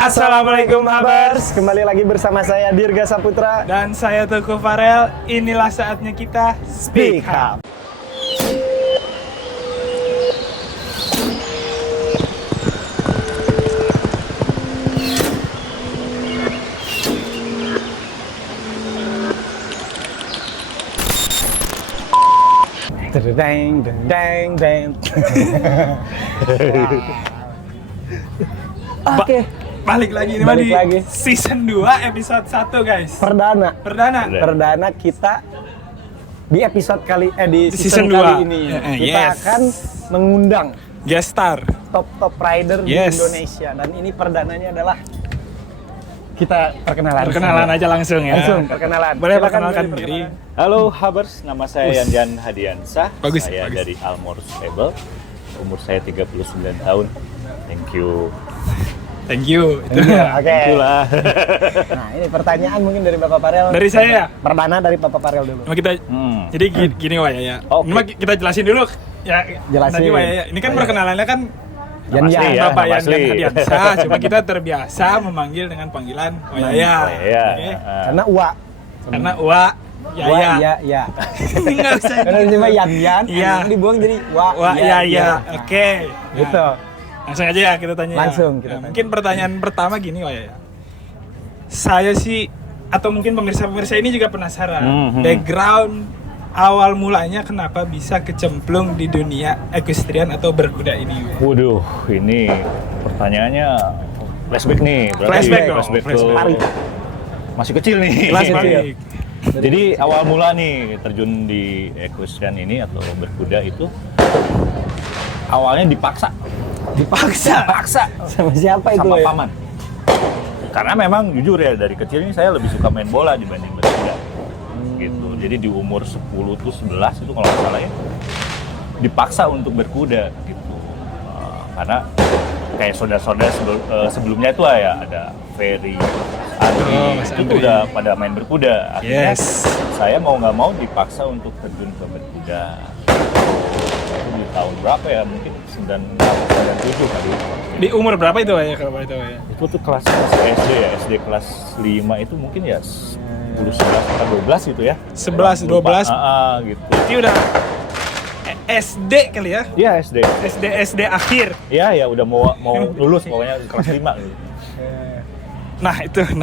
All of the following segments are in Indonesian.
Assalamualaikum Habers. Kembali lagi bersama saya Dirga Saputra Dan saya Teguh Farel. Inilah saatnya kita Speak Up. Deng deng deng deng. Oke, Balik lagi ini Balik di lagi. season 2 episode 1 guys. Perdana. Kita di episode di Di season season kali 2. ini kita Yes. akan mengundang Guest star. top rider di Yes. Indonesia, dan ini perdananya adalah kita perkenalan. Perkenalan aja langsung ya. Langsung perkenalan. Boleh Silakan, perkenalkan boleh diri. Halo Habers, nama saya Yandian Hadiansah. Bagus, Saya bagus. dari Almor Stable. Umur saya 39 tahun. Thank you. Thank you. Iya, oke. Thank you lah. Nah, ini pertanyaan mungkin dari Bapak Farel. Dari saya ya? Perdana dari Bapak Farel dulu. Cuma kita jadi gini Wak ya. Oke. Ini mah kita jelasin dulu ya. Jelasin. Tadi Wak ya. Ini kan perkenalannya kan Yan Nama asli ya, Bapak nama Yan asli. Hadiansah. Cuma kita terbiasa memanggil dengan panggilan Wayaya. Iya. Oke. Karena Uwa. Karena Wa Uwa, Yaya. iya, iya. Enggak usah. Karena cuma Yan, Iya. yang dibuang jadi Wa, Wah, iya, iya. Oke. Gitu. Langsung aja ya kita tanya. Langsung kita tanya. Mungkin pertanyaan pertama gini, Wak ya. Saya sih atau mungkin pemirsa-pemirsa ini juga penasaran. Mhm. Background awal mulanya kenapa bisa kecemplung di dunia equestrian atau berkuda ini? Wak? Waduh, ini pertanyaannya flashback nih. Berarti Flashback dong, flashback flashback. tuh. Tarik. Masih kecil nih. Kelas Kecil. balik. Jadi awal mula nih terjun di equestrian ini atau berkuda itu awalnya dipaksa. Dipaksa. Sama siapa itu? Sama ya? paman. Karena memang jujur ya dari kecil ini saya lebih suka main bola dibanding berkuda. Gitu. Jadi di umur 10 tuh 11 itu kalau nggak salah ya dipaksa untuk berkuda gitu. Karena kayak saudara-saudara sebelumnya itu ya ada Ferry, Andri, Mas itu Andri. udah pada main berkuda. Akhirnya Yes. saya mau nggak mau dipaksa untuk terjun ke berkuda. Itu di tahun berapa ya? Mungkin 97 kali. Di umur berapa itu, Wak ya, kalau boleh tahu ya? Itu tuh kelas SD ya, SD kelas 5 itu mungkin ya 10, 11, atau 12 gitu ya. 11, Lupa. 12. Gitu. Berarti udah SD kali ya? Iya SD. SD akhir. Iya ya udah mau lulus pokoknya kelas 5 gitu. Nah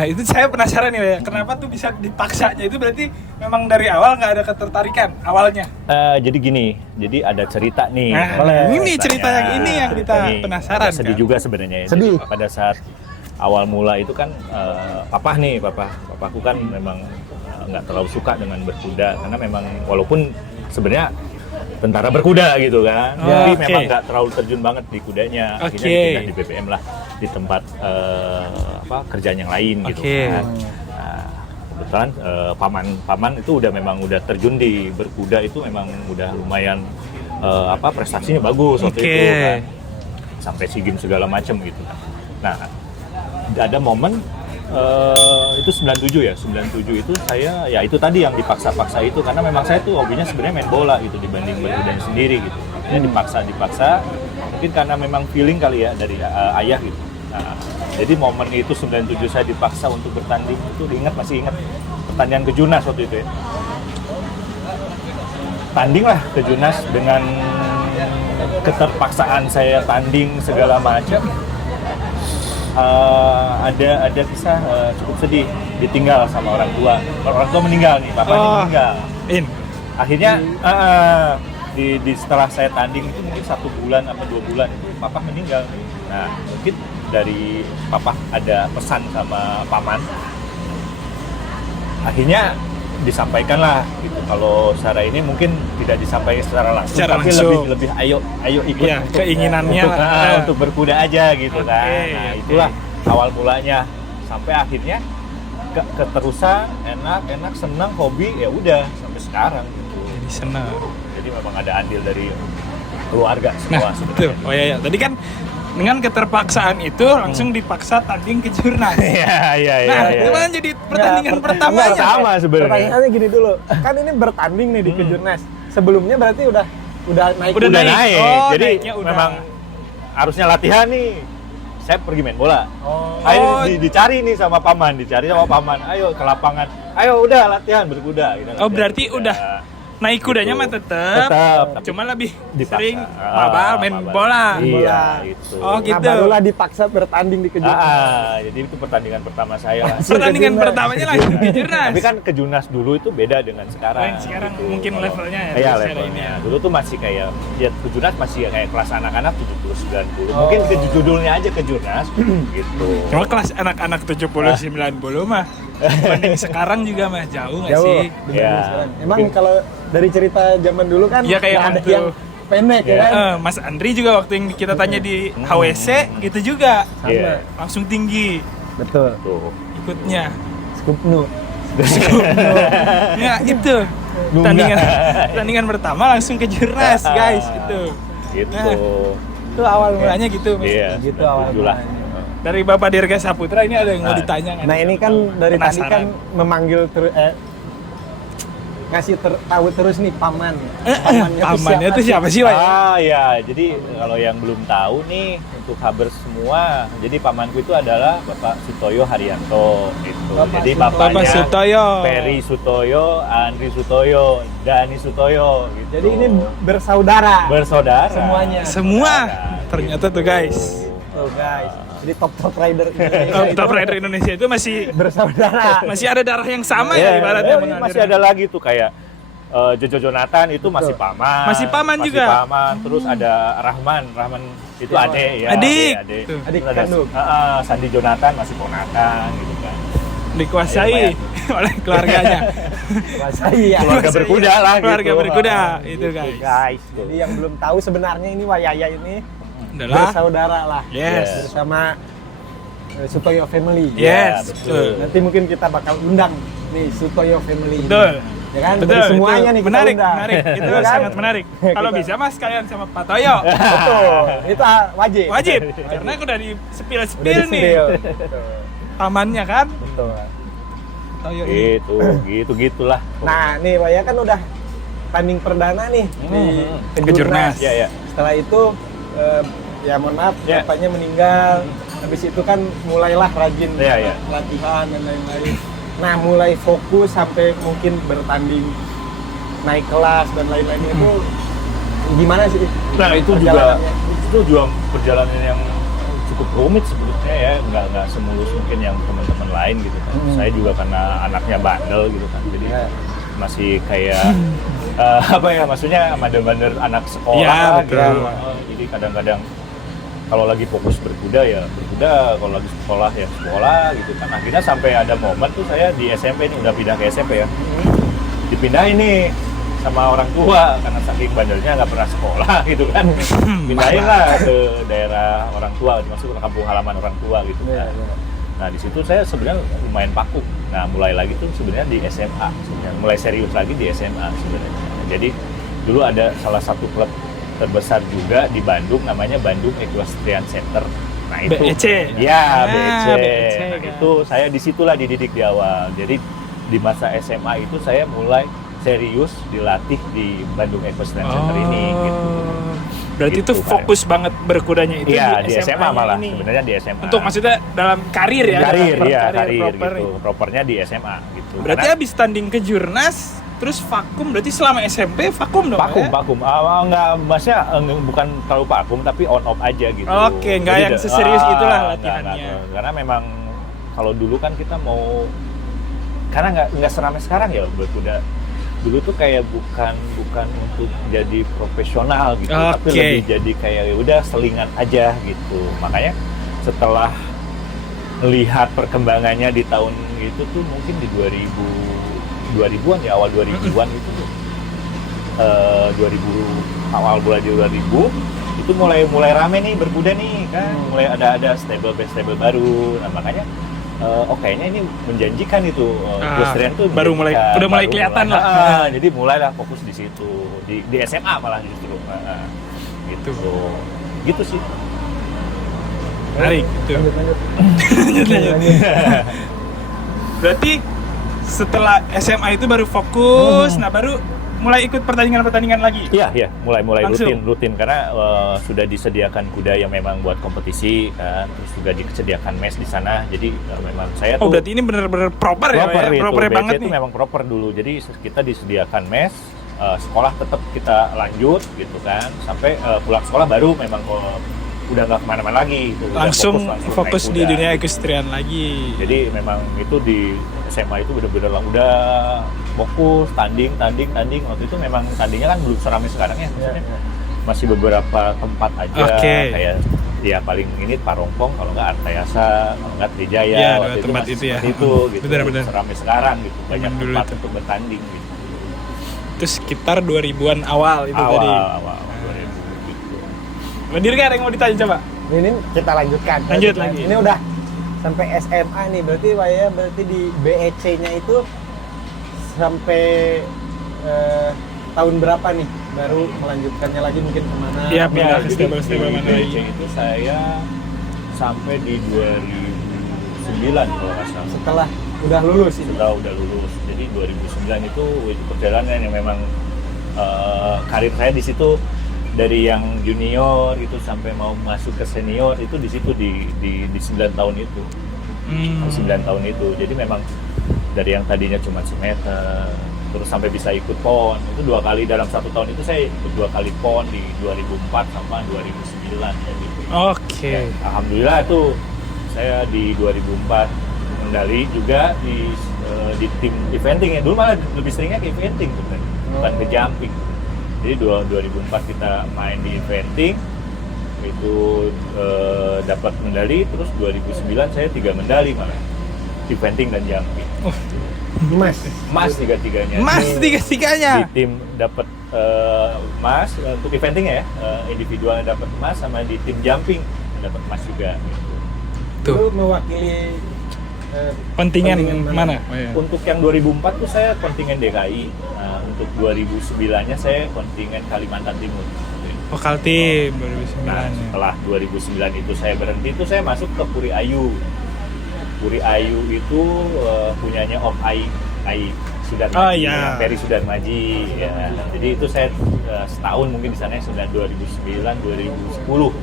itu saya penasaran nih ya, kenapa tuh bisa dipaksanya? Itu berarti memang dari awal nggak ada ketertarikan awalnya. Jadi gini, jadi ada cerita nih. Nah, boleh. ini cerita yang ini yang kita Cerita nih. penasaran Sedih kan? juga sebenarnya ya. Sedih. Jadi pada saat awal mula itu kan papaku kan memang nggak terlalu suka dengan berkuda karena memang walaupun sebenarnya tentara berkuda gitu kan, tapi Oke. memang nggak terlalu terjun banget di kudanya. Akhirnya Oke. dipindah di BPM lah, di tempat kerjaan yang lain gitu Oke. kan. Nah, kebetulan paman itu memang udah terjun di berkuda itu memang udah lumayan prestasinya bagus waktu Oke. itu kan, sampai SEA Games segala macam gitu. Nah, ada momen itu 97 ya, 97 itu saya ya itu tadi yang dipaksa-paksa itu karena memang saya tuh hobinya sebenarnya main bola gitu dibanding berkudanya sendiri gitu. Jadi dipaksa mungkin karena memang feeling kali ya dari ayah gitu. Nah, jadi momen itu 97 saya dipaksa untuk bertanding itu masih ingat pertandingan ke Junas waktu itu ya. Tanding lah ke Junas dengan keterpaksaan saya tanding segala macam. Ada kisah cukup sedih, ditinggal sama orang tua meninggal nih, bapaknya meninggal. Akhirnya di setelah saya tanding itu mungkin 1 bulan atau 2 bulan itu papa meninggal. Nah mungkin dari papa ada pesan sama paman, akhirnya disampaikan lah gitu. Kalau secara ini mungkin tidak disampaikan secara langsung, Secara tapi langsung. lebih ayo ikut Iya, keinginannya untuk, lah. untuk berkuda aja gitu kan. Nah oke. itulah awal mulanya sampai akhirnya keterusan enak senang hobi ya udah sampai sekarang gitu. Jadi senang. Jadi memang ada andil dari keluarga Nah, semua betul. Oh iya, tadi kan dengan keterpaksaan itu langsung dipaksa tanding ke Jurnas. Iya. Nah, itu kan jadi pertandingan Enggak, pertamanya. pertama sebenarnya. Pertanyaannya gini dulu. Kan ini bertanding nih di Kejurnas. Sebelumnya berarti udah naik. Udah naik. Oh, Jadi naiknya udah. memang harusnya latihan nih saya pergi main bola. Oh. Ayo dicari sama paman. Ayo ke lapangan. Ayo udah latihan berkuda. Gitu, Oh berarti udah naik kudanya Gitu. mah tetep, tapi cuma lebih dipaksa. sering mabal main Mabal. bola. Iya, itu. Oh, gitu. Nah, barulah dipaksa bertanding di kejuaraan. Jadi itu pertandingan pertama saya. lah. Pertandingan Kejurnas. pertamanya langsung ke Jurnas. Tapi kan kejurnas dulu itu beda dengan sekarang. Oh, yang sekarang mungkin Kalau- levelnya ya, Iya, secara ini levelnya. ya. Dulu tuh masih kayak kejurnas masih kayak kelas anak-anak 70 90. Oh. Mungkin judulnya aja kejurnas gitu. Cuma kelas anak-anak 70-90 mah banding sekarang juga mah jauh nggak Jauh. sih? dibanding Ya, sekarang. Emang mungkin. kalau dari cerita zaman dulu kan Iya, kayak nggak ada waktu- yang pendek ya Iya. kan? Mas Andri juga waktu yang kita tanya di HWC gitu juga Sama. Iya. langsung tinggi Betul. Tuh. ikutnya. Skupnu. Ya itu tandingan pertama langsung ke Jurnas guys itu. Gitu. Nah, itu awal mulanya gitu. Mas. Iya. Gitu awal 97 lah. mulanya. Dari Bapak Dirga Saputra ini ada yang mau Nah. ditanya nggak? Nah ini kan dari tadi Penasaran. kan memanggil ngasih tahu terus nih paman. Pamannya tuh siapa sih, Wak? Ya, jadi kalau yang belum tahu nih untuk kabar semua, jadi pamanku itu adalah Bapak Sutoyo Haryanto gitu. Bapak Jadi Sutoyo. bapaknya Bapak Sutoyo. Ferry Sutoyo, Andri Sutoyo, Dani Sutoyo gitu. Jadi ini bersaudara. bersaudara. Semuanya. Semua Bersaudara. ternyata tuh guys. Tuh guys. Jadi top rider Top rider Indonesia itu masih bersaudara. ada darah yang sama Iya, ya ibaratnya ini mengalir. masih ada lagi tuh kayak Jojo Jonathan itu masih paman. Masih paman juga? Masih paman. Terus ada Rahman itu Ya, adik ya. adik. Adik. Tuh. Adik Terus ada kandung. Sandi Jonathan masih ponakan gitu kan. Dikuasai oleh keluarganya. Kuasai ya. Keluarga berkuda lah gitu. Keluarga berkuda itu Gitu, guys. guys. Jadi yang belum tahu sebenarnya ini Wayaya ini Adalah bersaudara lah. yes. Bersama Sutoyo Family. Yes, Ya, betul. Nanti mungkin kita bakal undang nih Sutoyo Family. Betul. Ya kan? Betul, Dari semuanya itu nih kita menarik, undang. menarik. Itu Iya kan? sangat menarik. Kalau Kita- bisa Mas kalian sama Pak Toyo. Betul. Itu wajib. Wajib. Karena aku udah di Udah spill nih. di-spill. Betul. Pamannya kan. Betul. Toyo ini. Gitulah. Nah, nih Waya kan udah tanding perdana nih di Kejurnas. Ya, ya. Setelah itu ya mohon maaf Ya. bapaknya meninggal. Habis itu kan mulailah rajin Ya, ya. latihan dan lain-lain. Nah, mulai fokus sampai mungkin bertanding naik kelas dan lain-lain itu gimana sih? Nah itu perjalanannya? juga perjalanan yang cukup rumit sebetulnya ya, nggak semulus mungkin yang teman-teman lain gitu kan. Saya juga karena anaknya bandel gitu kan, jadi Ya. masih kayak apa ya, maksudnya bandel-bandel anak sekolah Iya, lah, betul. gitu. Jadi kadang-kadang kalau lagi fokus berkuda ya berkuda, kalau lagi sekolah ya sekolah gitu kan. Akhirnya sampai ada momen tuh saya di SMP ini udah pindah ke SMP ya, dipindahin nih sama orang tua karena saking bandelnya nggak pernah sekolah gitu kan, pindahin lah ke daerah orang tua, masuk ke kampung halaman orang tua gitu Iya, kan. iya. Nah di situ saya sebenarnya lumayan paku. Nah mulai lagi tuh sebenarnya di SMA, sebenarnya mulai serius lagi di SMA sebenarnya. Jadi dulu ada salah satu klub terbesar juga di Bandung, namanya Bandung Equestrian Center. Nah itu, BEC. ya Ah, BEC. BEC, Nah, kan. itu saya disitulah dididik di awal. Jadi di masa SMA itu saya mulai serius dilatih di Bandung Equestrian Center ini. Gitu. Berarti Gitu, itu fokus banget berkudanya itu Iya di di SMA malah ini. sebenarnya di SMA. Untuk maksudnya dalam karir ya. karir, dalam iya karir karir proper. gitu. Propernya di SMA gitu. Berarti Karena- habis tanding ke Jurnas terus vakum, berarti selama SMP vakum dong vakum, ya? vakum. Enggak, maksudnya bukan terlalu vakum tapi on off aja gitu. Oke, nggak Jadi yang seserius itulah nggak, latihannya. karena memang kalau dulu kan kita mau, karena nggak seramai sekarang ya berkuda. Dulu tuh kayak bukan untuk jadi profesional gitu, tapi Oke. lebih jadi kayak ya udah selingan aja gitu. Makanya setelah melihat perkembangannya di tahun itu tuh mungkin di 2000-an ya, awal 2000-an itu 2000 awal bulan 2000 itu mulai rame nih berkuda nih kan, mulai ada stable baru. Nah makanya kayaknya ini menjanjikan itu equestrian tuh baru mulai- menjanjikan. udah mulai Baru kelihatan lah. jadi mulailah fokus di situ, di SMA malah justru. Gitu gitu sih. Menarik itu. Lanjut. Berarti setelah SMA itu baru fokus, nah baru mulai ikut pertandingan lagi? Iya, mulai Langsung? rutin karena sudah disediakan kuda yang memang buat kompetisi kan, terus juga disediakan mes di sana. Jadi memang saya Oh, tuh berarti ini benar-benar proper ya? Proper BC banget itu nih. memang proper dulu. Jadi kita disediakan mes, sekolah tetap kita lanjut gitu kan, sampai pulang sekolah baru memang udah nggak kemana-mana lagi. Gitu. Udah Langsung fokus naik di kuda. dunia equestrian lagi. Jadi memang itu di SMA itu bener-bener lah udah fokus tanding. Waktu itu memang tandingnya kan belum seramai sekarang ya, maksudnya masih beberapa tempat aja. Oke. Kayak ya paling ini Parongpong, kalau nggak Artayasa, kalau nggak Trijaya. Iya, waktu dua tempat masih itu ya. seperti itu gitu. Bener-bener. Seramai sekarang gitu, banyak Dulu tempat itu. untuk bertanding gitu. Itu sekitar 2000-an awal itu tadi. Awal 2000 gitu. Lanjut kan, ada yang mau ditanya coba? Ini kita lanjutkan. Lanjut lagi. Ini udah sampai SMA nih, berarti di BEC-nya itu sampai tahun berapa nih baru melanjutkannya lagi mungkin kemana? Iya, pindah ke Jadi stable-stable di mana BC lagi. itu saya sampai di 2009 kalau nggak salah. Setelah udah lulus ini. Setelah udah lulus. Jadi 2009 itu perjalanan yang memang karir saya di situ dari yang junior itu sampai mau masuk ke senior itu di situ di 9 tahun itu. 9 tahun itu. Jadi memang dari yang tadinya cuma semeter terus sampai bisa ikut PON itu 2 kali dalam 1 tahun itu saya ikut 2 kali PON di 2004 sama 2009 ya gitu. Oke. Ya, alhamdulillah itu saya di 2004 medali juga di tim eventing ya. Dulu malah lebih seringnya ke eventing sebenarnya, bukan ke jumping. Jadi 2004 kita main di eventing itu dapat medali, terus 2009 saya 3 medali malah eventing dan jumping. Emas tiga-tiganya. Mas Di tiga-tiganya. tim dapat emas untuk eventing ya, individualnya dapat emas, sama di tim jumping dapat emas juga. Gitu. Tuh, Lu mewakili kontingen kontingen mana? mana? Oh, iya. Untuk yang 2004 tuh saya kontingen DKI. Nah, untuk 2009-nya saya kontingen Kalimantan Timur. Vokal tim 2009 Nah, ya. setelah 2009 itu saya berhenti, itu saya masuk ke Puri Ayu. Puri Ayu itu punyanya Om Ai Sudarmaji, Oh, iya. Ferry Sudarmaji. Ya. Jadi itu saya setahun mungkin di sana, 2009 2010.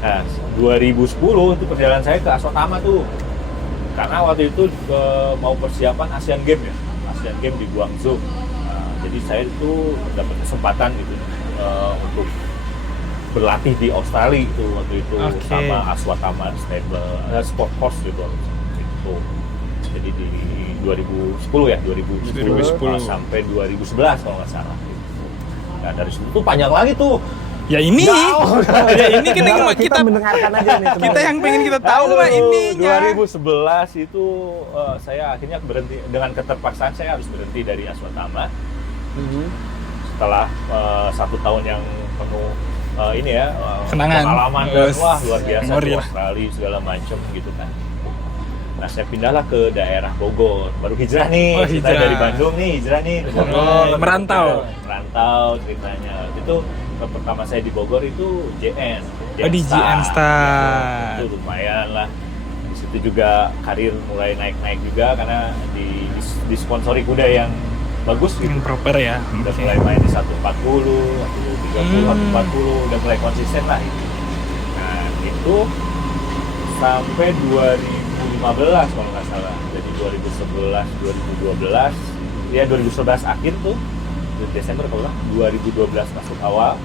Nah, 2010 itu perjalanan saya ke Aswatama tuh. Karena waktu itu mau persiapan Asian Games ya, Asian Games di Guangzhou. Nah, jadi saya itu dapat kesempatan gitu untuk berlatih di Australia itu waktu itu. Oke. Sama Aswatama Stable Sport Horse gitu. Jadi di 2010 ya, 2010 sampai 2011 kalau nggak salah. Nah, dari situ tuh panjang lagi tuh. Ya ini. Ya ini kan yang kita mendengarkan aja nih. kita yang pengen kita tahu mah ininya. 2011 itu saya akhirnya berhenti, dengan keterpaksaan saya harus berhenti dari Aswatama setelah 1 tahun yang penuh ini ya Kenangan. pengalaman dan wah luar biasa Memori di lah. Australia segala macam gitu kan. Nah, saya pindahlah ke daerah Bogor, baru hijrah nih. Oh, Kita hijrah. dari Bandung nih hijrah nih ke Bogor. Merantau ceritanya. Itu pertama saya di Bogor itu JN. Oh, di JN Star. Itu lumayan lah. Di situ juga karir mulai naik-naik juga karena disponsori kuda yang bagus gitu. Yang proper ya. Udah Oke. mulai main di 140, 130, 140, udah mulai konsisten lah itu. Nah, itu sampai 2015 kalau nggak salah. Jadi 2011, 2012, ya 2011 akhir tuh, Desember kalau nggak, 2012 masuk awal,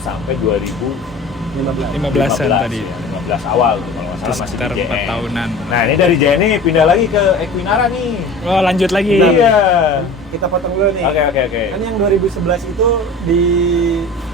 sampai 15-an tadi. ya, 15 awal tuh, kalau nggak Itu salah masih sekitar di 4 JN. tahunan. Nah, ini dari JN nih pindah lagi ke Equinara nih. Oh, lanjut lagi. Iya. Kita potong dulu nih. Oke. Kan yang 2011 itu di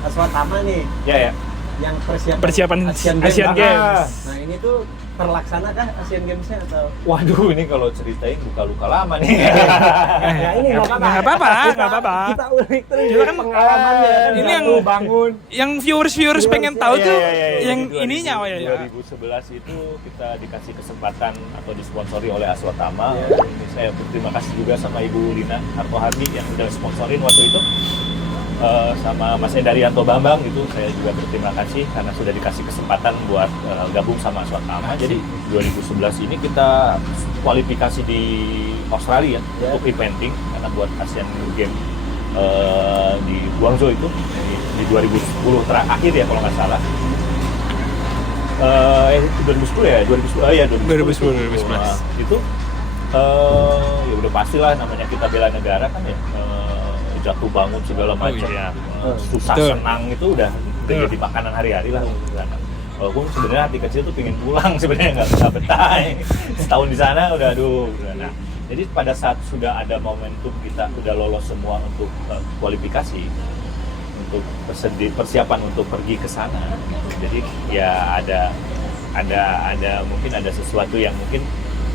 Aswatama nih, Ya. yang persiapan Persiapan Asian Asian Games. Nah, ini tuh terlaksana kah Asian Games-nya atau? Waduh, ini kalau ceritain buka luka lama nih. Ya ini nggak apa-apa. Nggak apa-apa, nggak apa-apa. Kita ulik terus Kita kan- pengalamannya. Ini yang- bangun. Yang viewers pengen tahu Iya, tuh iya, iya. yang Jadi ininya oh ya. 2011 itu kita dikasih kesempatan atau disponsori oleh Aswatama. Iya. Ini saya berterima kasih juga sama Ibu Lina Hartohardi yang udah sponsorin waktu itu. Sama Mas Endarianto Bambang gitu, saya juga berterima kasih karena sudah dikasih kesempatan buat gabung sama Aswatama. Jadi 2011 ini kita kualifikasi di Australia Ya. untuk eventing karena buat Asian Games di Guangzhou itu di 2010 terakhir ya kalau nggak salah. 2010 ya, 2011. Nah, itu ya udah pastilah namanya kita bela negara kan ya, jatuh bangun segala macam, susah Betul. senang itu udah jadi makanan hari-hari lah. Walaupun sebenarnya hati kecil tuh pengen pulang sebenarnya nggak bisa betah. Setahun di sana udah aduh. Nah, jadi pada saat sudah ada momentum kita udah lolos semua untuk kualifikasi, untuk persiapan untuk pergi ke sana. Jadi ya ada mungkin ada sesuatu yang mungkin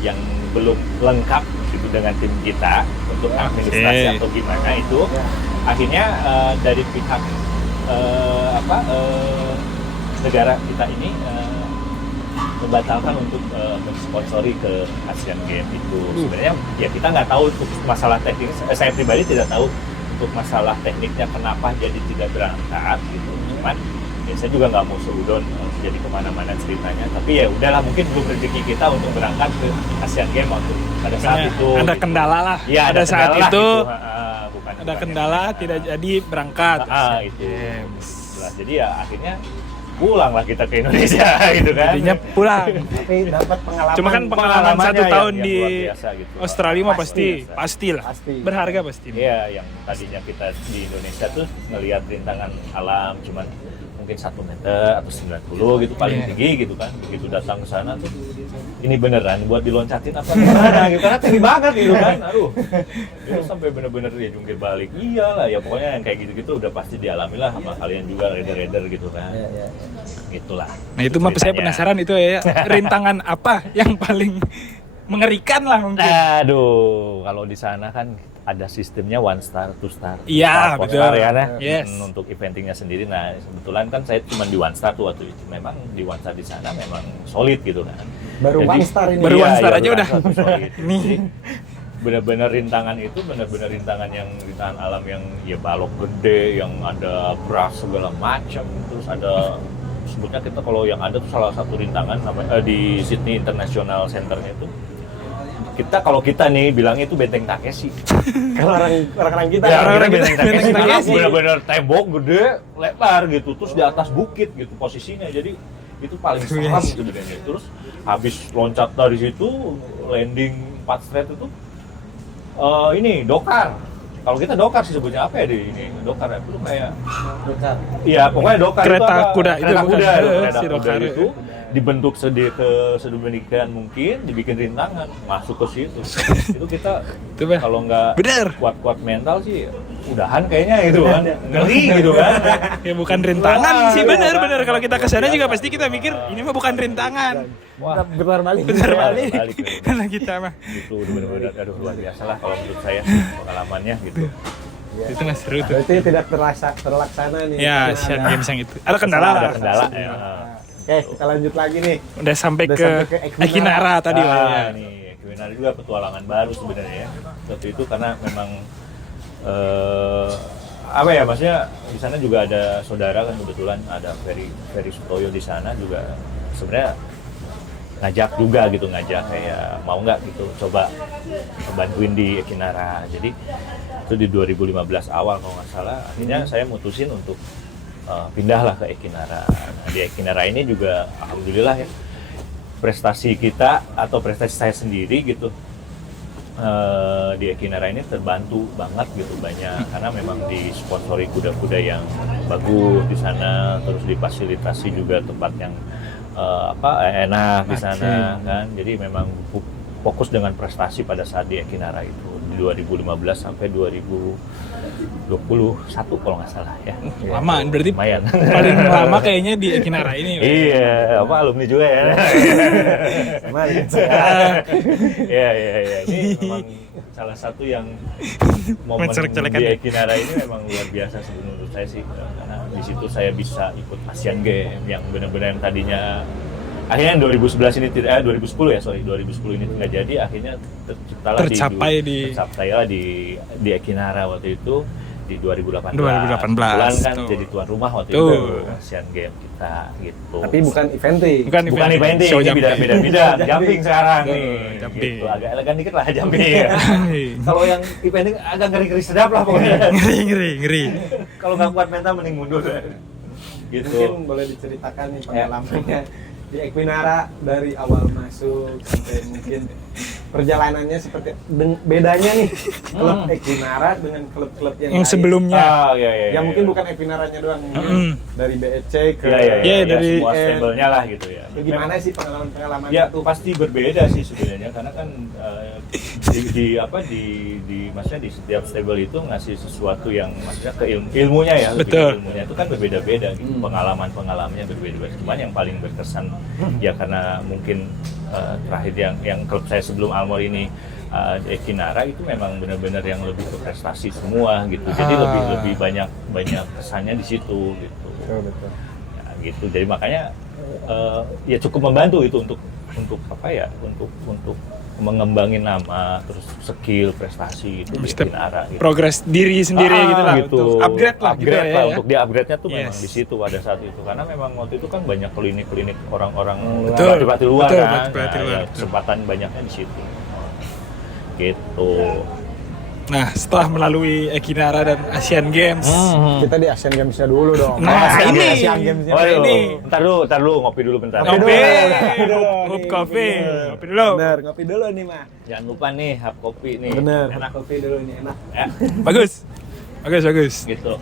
yang belum lengkap gitu dengan tim kita untuk administrasi atau gimana itu. Akhirnya dari pihak negara kita ini membatalkan untuk mensponsori ke Asian Games itu. Sebenarnya ya kita nggak tahu untuk masalah teknis, saya pribadi tidak tahu untuk masalah tekniknya kenapa jadi tidak berangkat gitu. Cuman ya saya juga nggak mau seudon jadi kemana-mana ceritanya. Tapi ya udahlah, mungkin belum rezeki kita untuk berangkat ke Asian Games waktu pada saat itu. Ada gitu. kendala lah. Ya, Pada saat kendala itu gitu. ada kendala tidak jadi berangkat. Itu. Jadi ya akhirnya pulanglah kita ke Indonesia gitu kan. Jadinya pulang. Tapi dapat pengalaman. Cuma kan pengalaman 1 Pengalamannya tahun yang di luar biasa gitu. Australia mah Pasti. pastilah. Pasti. Berharga pasti. Iya, yang tadinya kita di Indonesia tuh ngelihat rintangan alam cuman mungkin 1 meter atau 90 gitu paling tinggi gitu kan. Begitu datang ke sana tuh ini beneran buat diloncatin apa gimana gitu, karena tinggi banget gitu kan. Aduh. Itu sampai bener-bener ya jungkir balik. Iyalah ya, pokoknya yang kayak gitu-gitu udah pasti dialami lah sama kalian juga, rider-rider gitu kan. Iya. Gitulah. Nah itu mah saya ceritanya. penasaran itu ya, rintangan apa yang paling mengerikan lah mungkin. Aduh, kalau di sana kan ada sistemnya 1 star, 2 star. Iya, 4 betul. star ya, nah. Yes. Untuk eventingnya sendiri. Nah, kebetulan kan saya cuma di 1 star tuh waktu itu. Memang di 1 star di sana memang solid gitu kan. Baru Jadi, 1 star ini. Baru 1 star iya, aja baru udah. 1 star tuh solid. Nih. Jadi, benar-benar rintangan itu benar-benar rintangan alam yang ya balok gede, yang ada beras segala macam. Terus ada sebutnya kita kalau yang ada tuh salah satu rintangan di Sydney International Centernya itu. Kalau kita nih bilangnya itu Benteng Takeshi. Kalau orang-orang kita. Ya, orang-orang Benteng kita, Takeshi Benteng karena Takeshi. benar-benar tembok gede, lebar gitu, terus di atas bukit gitu posisinya. Jadi itu paling seram sebenarnya. Terus habis loncat dari situ, landing 4 straight itu ini dokar. Kalau kita dokar sih sebutnya apa ya di ini? Dokar ya, itu kayak iya, pokoknya dokar Kereta itu apa? kuda itu Kereta bukan? kuda, kereta Si kuda dokar itu dibentuk sedemikian mungkin, dibikin rintangan masuk ke situ. Itu kita Itu, Bang. kalau nggak Bener. kuat-kuat mental sih udahan kayaknya gitu kan, ngeri gitu kan. Ya bukan rintangan Wah, sih, iya, bener. Kalau kita kesana biasa. juga pasti kita mikir ini mah bukan rintangan. Wah, Benar balik. Bener balik. balik. Karena kita mah Itu udah benar-benar aduh luar biasa lah kalau menurut saya pengalamannya gitu. itu mah seru tuh. Berarti tidak terlaksana nih. Ya, Karena Asian ada- Games yang itu. Ada kendala. Ada kendala ya. Oke, kita lanjut lagi nih. Udah sampai Udah ke sampai ke Equinara. Equinara tadi Pak. Ya. Nih, Equinara juga petualangan baru sebenarnya ya. Waktu itu karena memang apa ya, maksudnya di sana juga ada saudara kan, kebetulan ada Ferry Sutoyo di sana juga sebenarnya ngajak kayak mau nggak gitu coba bantuin di Equinara. Jadi itu di 2015 awal kalau nggak salah, akhirnya saya mutusin untuk pindahlah ke Equinara. Nah, di Equinara ini juga alhamdulillah ya, prestasi kita atau prestasi saya sendiri gitu di Equinara ini terbantu banget gitu, banyak karena memang disponsori kuda-kuda yang bagus di sana, terus difasilitasi juga tempat yang enak di sana kan. Jadi memang fokus dengan prestasi pada saat di Equinara itu di 2015 sampai 2021 kalau nggak salah ya. Lama, berarti Lumayan. paling lama kayaknya di Equinara ini. Pak. Iya, alumni juga ya. Sama Iya. Ini memang salah satu yang momen Mencolek-colekan di ya. Equinara ini memang luar biasa sih menurut saya sih, karena di situ saya bisa ikut Asian Games yang benar-benar yang tadinya akhirnya 2011 ini tidak 2010 ya, 2010 ini nggak jadi, akhirnya tercapailah Tercapai di Equinara waktu itu di 2018. 2018, Kebetulan kan tuh. jadi tuan rumah waktu Tuh. itu Asian Game kita gitu. Tapi bukan eventing. Bukan eventing, show ini beda-beda. Jumping sekarang Tuh, nih. jumping. Gitu. Agak elegan dikit lah jumping. Kalau yang eventing agak ngeri-ngeri sedap lah pokoknya. ngeri. Kalau nggak kuat mental mending mundur. Gitu. Mungkin boleh diceritakan nih pengalamannya di Equinara dari awal masuk sampai mungkin perjalanannya seperti bedanya nih klub Equinara dengan klub-klub yang lain. sebelumnya. Iya. Ya mungkin bukan Equinaranya doang, mungkin dari BEC ke Iya, dari semua stable-nya lah gitu ya. Ya, gimana sih pengalaman-pengalaman Ya itu? pasti berbeda sih sebenarnya karena kan maksudnya di setiap stable itu ngasih sesuatu yang maksudnya ke ilmunya ya, lebih Betul. ke ilmunya itu kan berbeda-beda gitu. Pengalamannya berbeda-beda. Cuman yang paling berkesan ya karena mungkin terakhir yang klub saya sebelum Almor ini Equinara itu memang benar-benar yang lebih ke prestasi semua gitu. Jadi lebih banyak kesannya di situ gitu. Betul. Ya, gitu. Jadi makanya ya cukup membantu itu untuk apa ya untuk mengembangin nama terus skill prestasi itu di Step Equinara gitu. progres diri sendiri gitu lah, untuk upgrade lah gitu ya. Untuk dia upgrade-nya tuh memang Yes. di situ pada saat itu karena memang waktu itu kan banyak klinik orang-orang Betul. pelatih luar Betul, kan. pelatih luar, Ya, betul. kesempatan banyaknya di situ. Gitu. Nah, setelah melalui Equinara dan Asian Games, Kita di Asian Games-nya dulu dong. Nah, Asian ini. Asian Games-nya. Oh, ini. Bentar dulu, ngopi dulu bentar. ngopi, dulu. hub kopi, ngopi dulu. Bener, ngopi dulu nih, Mah. Jangan lupa nih, hap kopi nih. Bener, Enak kopi dulu nih, enak. ya. Bagus. Gitu.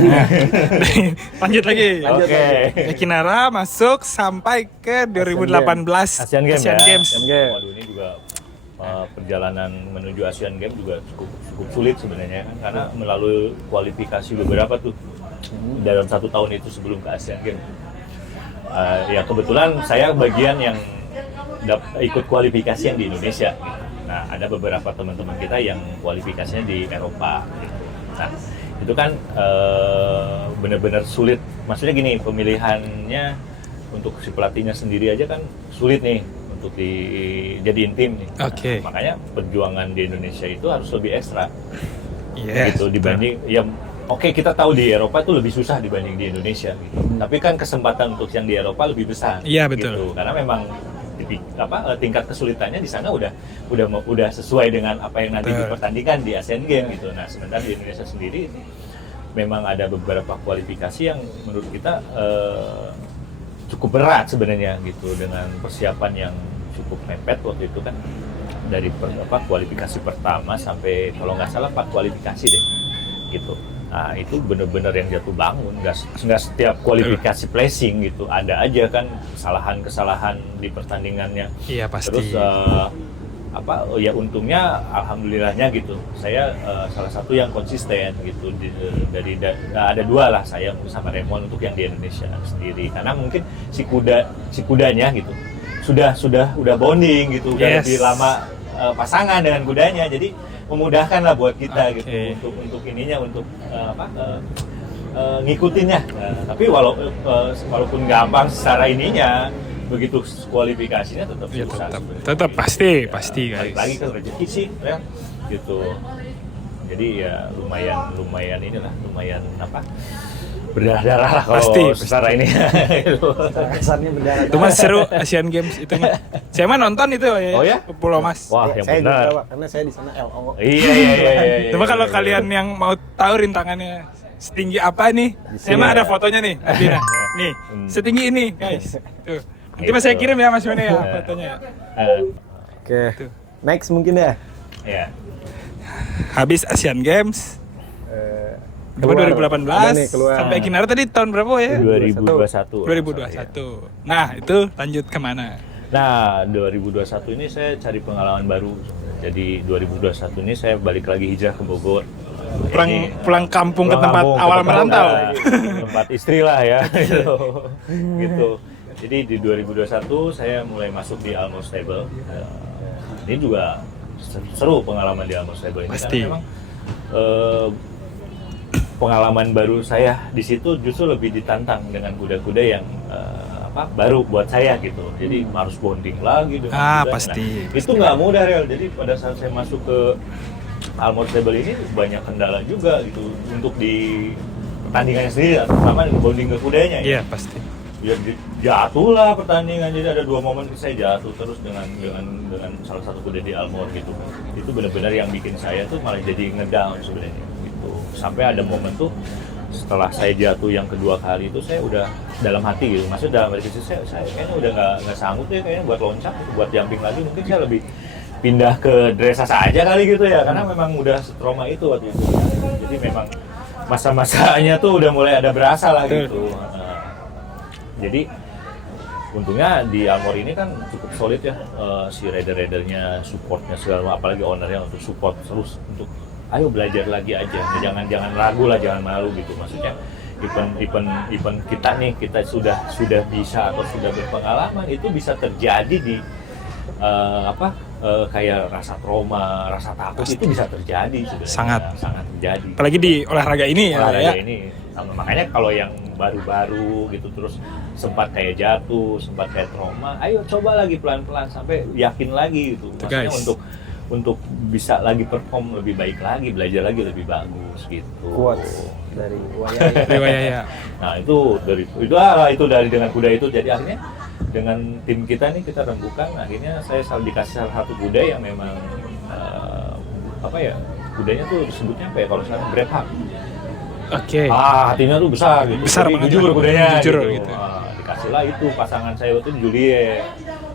Nah, lanjut lagi. Oke. Equinara masuk sampai ke 2018 Asian Games ya. Games. Asian Games. Waduh, ini juga perjalanan menuju Asian Games juga cukup sulit sebenarnya kan karena melalui kualifikasi beberapa tuh dalam 1 tahun itu sebelum ke Asian Games. Ya kebetulan saya bagian yang ikut kualifikasi yang di Indonesia. Nah, ada beberapa teman-teman kita yang kualifikasinya di Eropa. Gitu. Nah, itu kan benar-benar sulit. Maksudnya gini, pemilihannya untuk si pelatihnya sendiri aja kan sulit nih untuk dijadiin tim nih. Oke. Nah, makanya perjuangan di Indonesia itu harus lebih ekstra. Yes. Gitu dibanding ya. Oke, kita tahu di Eropa itu lebih susah dibanding di Indonesia gitu. Tapi kan kesempatan untuk yang di Eropa lebih besar. Iya, betul. Gitu. Karena memang tingkat kesulitannya di sana udah sesuai dengan apa yang nanti Betul. dipertandingkan di Asian Games gitu. Nah, sementara di Indonesia sendiri memang ada beberapa kualifikasi yang menurut kita cukup berat sebenarnya gitu dengan persiapan yang cukup mepet waktu itu kan dari kualifikasi pertama sampai kalau nggak salah 4 kualifikasi deh gitu. Nah itu benar-benar yang jatuh bangun, nggak setiap kualifikasi placing gitu, ada aja kan kesalahan-kesalahan di pertandingannya. Iya, pasti. Terus ya untungnya alhamdulillahnya gitu, saya salah satu yang konsisten gitu ada 2 lah, saya sama Raymond untuk yang di Indonesia sendiri karena mungkin si kudanya gitu sudah bonding gitu, udah Yes. lebih lama pasangan dengan kudanya, jadi memudahkan lah buat kita Oke. gitu untuk ininya untuk ngikutinnya. Tapi walaupun gampang secara ininya, begitu kualifikasinya tetap Ya, susah. tetap pasti guys. Balik lagi ke rezeki sih, ya, gitu. Jadi ya lumayan inilah, lumayan berdarah-darah lah kalau Pasti. secara ini. Kesannya berdarah. Itu mah seru Asian Games itu mah. Saya mah nonton itu ya. Oh ya? Pulau Mas. Wah, Ya, yang saya benar. juga, Pak, karena saya di sana LO. Iya. Cuma kalau kalian yang mau tahu rintangannya setinggi apa nih, saya mah ada fotonya nih. Adina. Nih, setinggi ini guys. Tuh. Nanti mas saya kirim ya Mas Yone ya fotonya. Oke. Next mungkin ya. Ya. Habis Asian Games, Keluar. Ada 2018 nih, keluar. sampai Equinara tadi tahun berapa ya? 2021. 2021. Nah, itu lanjut kemana? Nah, 2021 ini saya cari pengalaman baru. Jadi 2021 ini saya balik lagi hijrah ke Bogor. Pulang kampung ke tempat awal merantau. Tempat istri lah ya. gitu. Jadi di 2021 saya mulai masuk di Almor Stable. Ini juga seru pengalaman di Almor Stable ini. Pasti. Karena memang pengalaman baru saya di situ justru lebih ditantang dengan kuda-kuda yang baru buat saya gitu. Jadi harus bonding lagi dengan kuda. Pasti. Nah, itu nggak mudah Real. Jadi pada saat saya masuk ke Almond Stable ini banyak kendala juga gitu untuk di pertandingannya sendiri, terutama di bonding ke kudanya ya. Iya, pasti. Ya jatuh lah pertandingan, jadi ada 2 momen saya jatuh terus dengan salah satu kuda di Almond gitu. Itu benar-benar yang bikin saya tuh malah jadi ngedown sebenarnya gitu. Sampai ada momen tuh setelah saya jatuh yang kedua kali itu saya udah dalam hati gitu, maksudnya dalam hati saya kayaknya udah nggak sanggup ya kayaknya buat loncat, buat jumping lagi, mungkin saya lebih pindah ke dressage aja kali gitu ya, karena memang udah trauma itu waktu itu. Jadi memang masa-masanya tuh udah mulai ada berasa lah gitu. Jadi untungnya di Almond ini kan cukup solid ya, si rider-ridernya, supportnya segala, apalagi ownernya untuk support terus untuk ayo belajar lagi aja, jangan ragu lah, jangan malu gitu. Maksudnya event kita sudah bisa atau sudah berpengalaman, itu bisa terjadi di kayak rasa trauma, rasa takut itu bisa terjadi sudah sangat terjadi. Apalagi di olahraga ini ya. Olahraga ini. Makanya kalau yang baru-baru gitu terus sempat kayak jatuh, sempat kayak trauma, ayo coba lagi pelan-pelan sampai yakin lagi gitu. Maksudnya untuk bisa lagi perform lebih baik lagi, belajar lagi lebih bagus gitu. Quotes dari Wayaya. Nah, itu dari dengan kuda itu, jadi akhirnya dengan tim kita nih kita rembukan, akhirnya saya dikasih salah satu kuda yang memang kudanya tuh disebutnya apa ya kalau sekarang Braveheart. Oke. Hatinya tuh besar gitu. Besar banget. Jujur kudanya gitu. Dikasihlah itu pasangan saya waktu itu Juliet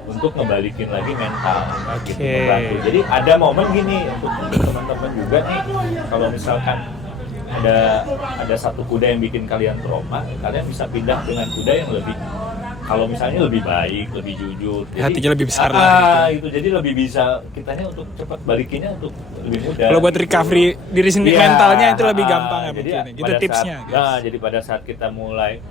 untuk ngebalikin lagi mental. Gitu, membantu. Jadi ada momen gini untuk teman-teman juga nih, kalau misalkan ada satu kuda yang bikin kalian trauma, kalian bisa pindah dengan kuda yang lebih, kalau misalnya lebih baik, lebih jujur, hatinya lebih besar lah gitu. Jadi lebih bisa kitanya untuk cepat balikinnya untuk lebih mudah. Kalau buat recovery diri sendiri mentalnya itu lebih gampang ya jadi mungkin. Gitu tipsnya. Jadi pada saat kita mulai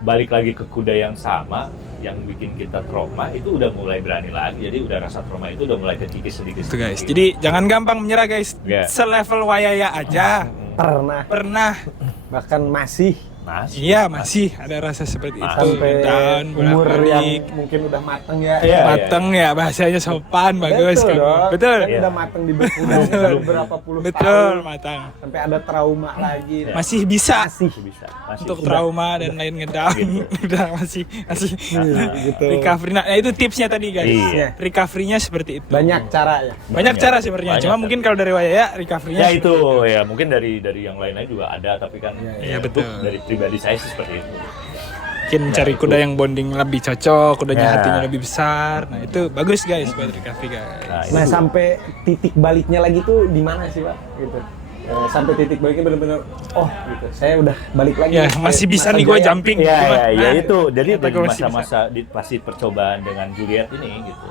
balik lagi ke kuda yang sama, yang bikin kita trauma, itu udah mulai berani lagi. Jadi udah rasa trauma itu udah mulai kekikis sedikit. Itu guys. Jadi jangan gampang menyerah guys. Selevel Wayaya aja. Pernah. Bahkan masih. Iya, masih ada rasa seperti itu. Sampai dan umur yang mungkin udah mateng ya. Mateng ya, bahasanya sopan, bagus kan. Betul. Kan udah mateng di berkuda beberapa puluh tahun. Betul, matang. Sampai ada trauma lagi. Masih bisa. Masih Untuk trauma dan lain ngedown. Udah masih gitu. Recovery. Nah, itu tipsnya tadi guys. Iya. Recovery-nya seperti itu. Banyak cara ya. Banyak cara sebenarnya. Cuma mungkin kalau dari Wayaya recovery-nya ya itu ya mungkin dari yang lain-lain juga ada, tapi kan Iya, betul. Dari pribadi saya sih seperti itu. Mungkin cari kuda yang bonding lebih cocok, kudanya hatinya lebih besar. Nah, itu bagus guys buat recovery guys. Nah, sampai titik baliknya lagi tuh di mana sih, Pak? Gitu. Sampai titik baliknya benar-benar gitu. Saya udah balik lagi. Ya, masih bisa nih gue jumping. Ya itu. Jadi dari masa-masa pasti percobaan dengan Juliet ini gitu.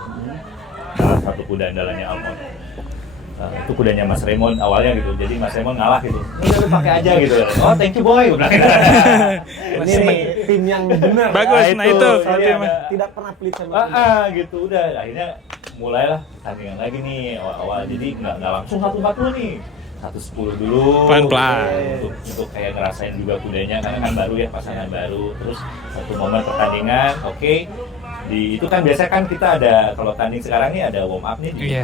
Salah satu kuda andalannya Almond. Itu kudanya Mas Raymond awalnya gitu, jadi Mas Raymond ngalah gitu, udah lu pakai aja gitu. Oh thank you boy, udah. Ini nih tim yang benar. Bagus, nah itu tidak pernah pelit sama gitu. Udah akhirnya mulailah pertandingan lagi nih awal-awal, jadi nggak langsung 140 nih, 110 dulu pelan-pelan untuk kayak ngerasain juga kudanya, karena kan baru ya, pasangan baru. Terus satu momen pertandingan, oke. Itu kan biasanya kan kita ada, kalau tanding sekarang nih ada warm up nih di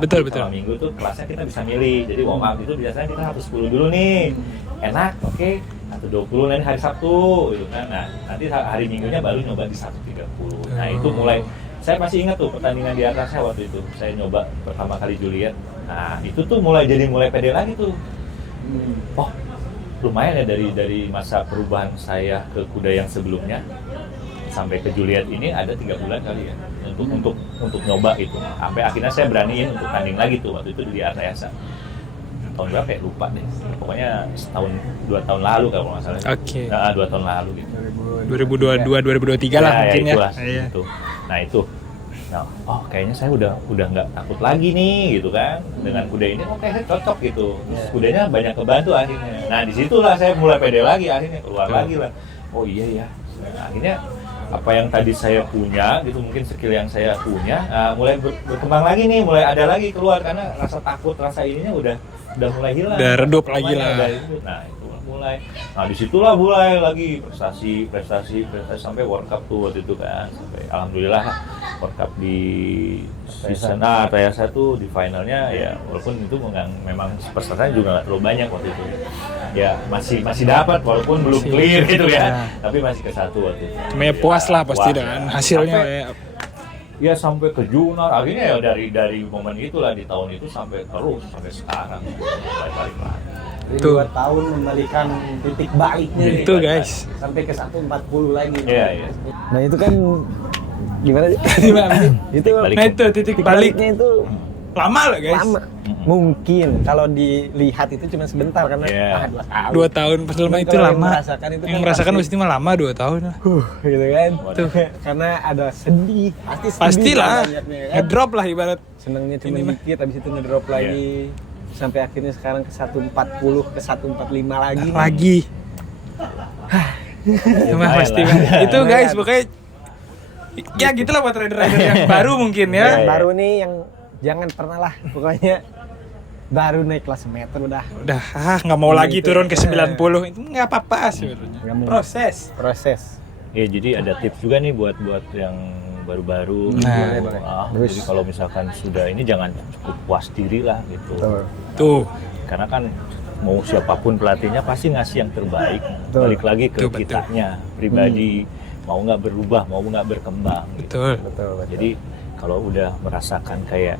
betul. Kalau minggu tuh kelasnya kita bisa milih. Jadi warm up itu biasanya kita 110 dulu nih. Enak, oke. 120 nanti hari Sabtu gitu kan. Nah, nanti hari Minggunya baru nyoba di 130. Nah, itu mulai, saya masih ingat tuh pertandingan di atasnya waktu itu. Saya nyoba pertama kali Juliet. Nah, itu tuh mulai pede lagi tuh. Oh, lumayan ya dari masa perubahan saya ke kuda yang sebelumnya sampai ke Juliet ini ada 3 bulan kali ya untuk nyoba itu, sampai akhirnya saya beraniin untuk tanding lagi tuh waktu itu di Artayasa tahun berapa ya, lupa deh, pokoknya setahun 2 tahun lalu kalau nggak salah. Oke. Nah, 2 tahun lalu gitu. 2022 2023 lah mungkin ya. Gitu. Nah itu, kayaknya saya udah nggak takut lagi nih gitu kan dengan kuda ini. Kayaknya cocok gitu. Terus kudanya banyak kebantu akhirnya. Nah disitulah saya mulai pede lagi, akhirnya keluar lagi lah. Oh iya ya. Nah, akhirnya apa yang tadi saya punya gitu, mungkin skill yang saya punya mulai berkembang lagi nih, mulai ada lagi keluar, karena rasa takut, rasa ininya udah mulai hilang, udah redup lagi lah. Nah itu mulai. Nah disitulah mulai lagi prestasi sampai World Cup tuh waktu itu kan, sampai alhamdulillah World Cup di season Tayasa tuh di finalnya ya, walaupun itu memang pesertanya juga nggak terlalu banyak waktu itu ya, masih dapat walaupun belum clear gitu ya, tapi masih ke 1 waktu itu. Namanya puas lah pasti dengan hasilnya. Ya sampai ke jurnal, akhirnya ya dari momen itulah di tahun itu sampai sekarang balik lagi. Jadi 2 tahun membalikan titik baliknya Itu guys. sampai ke 140 lagi. Iya. Nah itu kan gimana? Itu Nah itu titik baliknya itu lama loh guys. lama. Mungkin kalau dilihat itu cuma sebentar karena 2 tahun pas lama itu Kalau lama. yang Merasakan pasti mah lama 2 tahun lah. gitu kan. Tuh. Karena ada sedih, Pastilah. banyaknya kan. Ngedrop lah ibarat. Senangnya cuma Ini mah. dikit, habis itu ngedrop lagi. Sampai akhirnya sekarang ke 140, ke 145 lagi. Cuma pasti itu guys, pokoknya ya gitulah buat rider-rider yang baru mungkin ya. Yang baru nih yang jangan pernah lah pokoknya baru naik kelas meter udah Nggak mau lagi Itu. turun ke 90. Itu nggak apa-apa sih sebenarnya. Nggak mau. Proses. Ya jadi ada tips juga nih buat yang baru-baru. Nah, boleh. Jadi kalau misalkan sudah ini jangan cukup puas diri lah gitu. Tuh. Karena kan mau siapapun pelatihnya pasti ngasih yang terbaik. Betul. Balik lagi ke Betul. kitanya pribadi, mau nggak berubah, mau nggak berkembang. Gitu. Betul. Jadi kalau udah merasakan kayak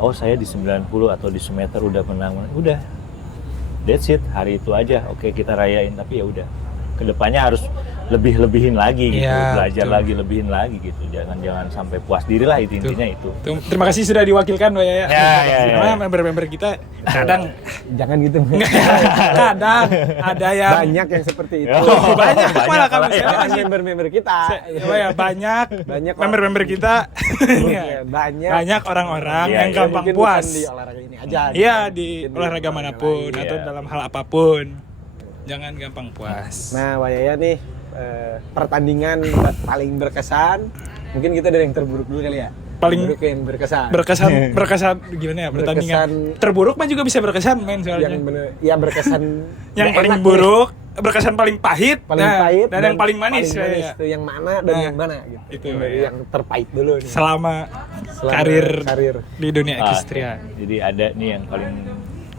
oh saya di 90 atau di semeter udah menang, udah that's it, hari itu aja. Oke kita rayain, tapi ya udah kedepannya harus lebihin lagi gitu, Ya, belajar betul. lagi, lebihin lagi gitu. Jangan sampai puas diri lah, intinya itu. Tuh, terima kasih sudah diwakilkan Mbak Yaya. Ya. Karena member-member kita kadang jangan gitu. kadang ada yang Banyak yang seperti itu. Oh, banyak malah kamu ya. saya Banyak masih member-member kita. banyak Banyak member-member kita banyak orang-orang Iya, yang iya. gampang Mungkin puas. bukan di olahraga ini aja. Iya di Mungkin olahraga manapun lain. atau Iya. dalam hal apapun. Jangan gampang puas. Nah, Wayaya nih pertandingan paling berkesan. Mungkin kita dari yang terburuk dulu kali ya. Paling Terburuk yang berkesan. berkesan gimana ya pertandingan Berkesan- terburuk mah juga bisa berkesan men yang soalnya bener, ya berkesan yang nggak paling enak buruk berkesan paling pahit nih. Paling nah, pahit dan yang paling manis, tuh yang mana dan Nah, yang mana gitu. itu Dari ya. yang terpahit dulu nih. selama Selama karir di dunia Ah, equestrian. jadi ada nih yang paling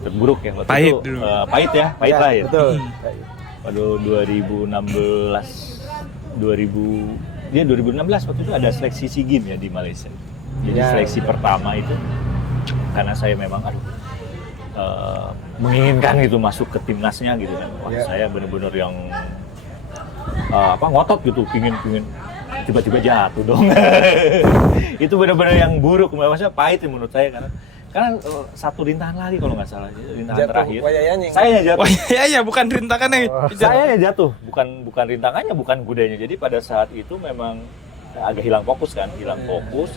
terburuk ya waktu Pahit itu. dulu. Pahit ya, pahit lah ya. Betul. Waduh 2016 waktu itu ada seleksi SEA Games ya di Malaysia. Jadi Ya. seleksi pertama itu karena saya memang menginginkan gitu masuk ke timnasnya gitu kan. Wah, Ya. saya benar-benar yang ngotot gitu, pingin tiba-tiba jatuh dong. Itu benar-benar yang buruk, maksudnya pahit ya menurut saya karena satu rintangan lagi kalau nggak salah, rintangan Jatuh terakhir. Wayayanya yang- Saya yang jatuh. Wah ya bukan rintangannya. Saya yang jatuh, bukan rintangannya, bukan kudanya. Jadi pada saat itu memang agak hilang fokus kan, fokus.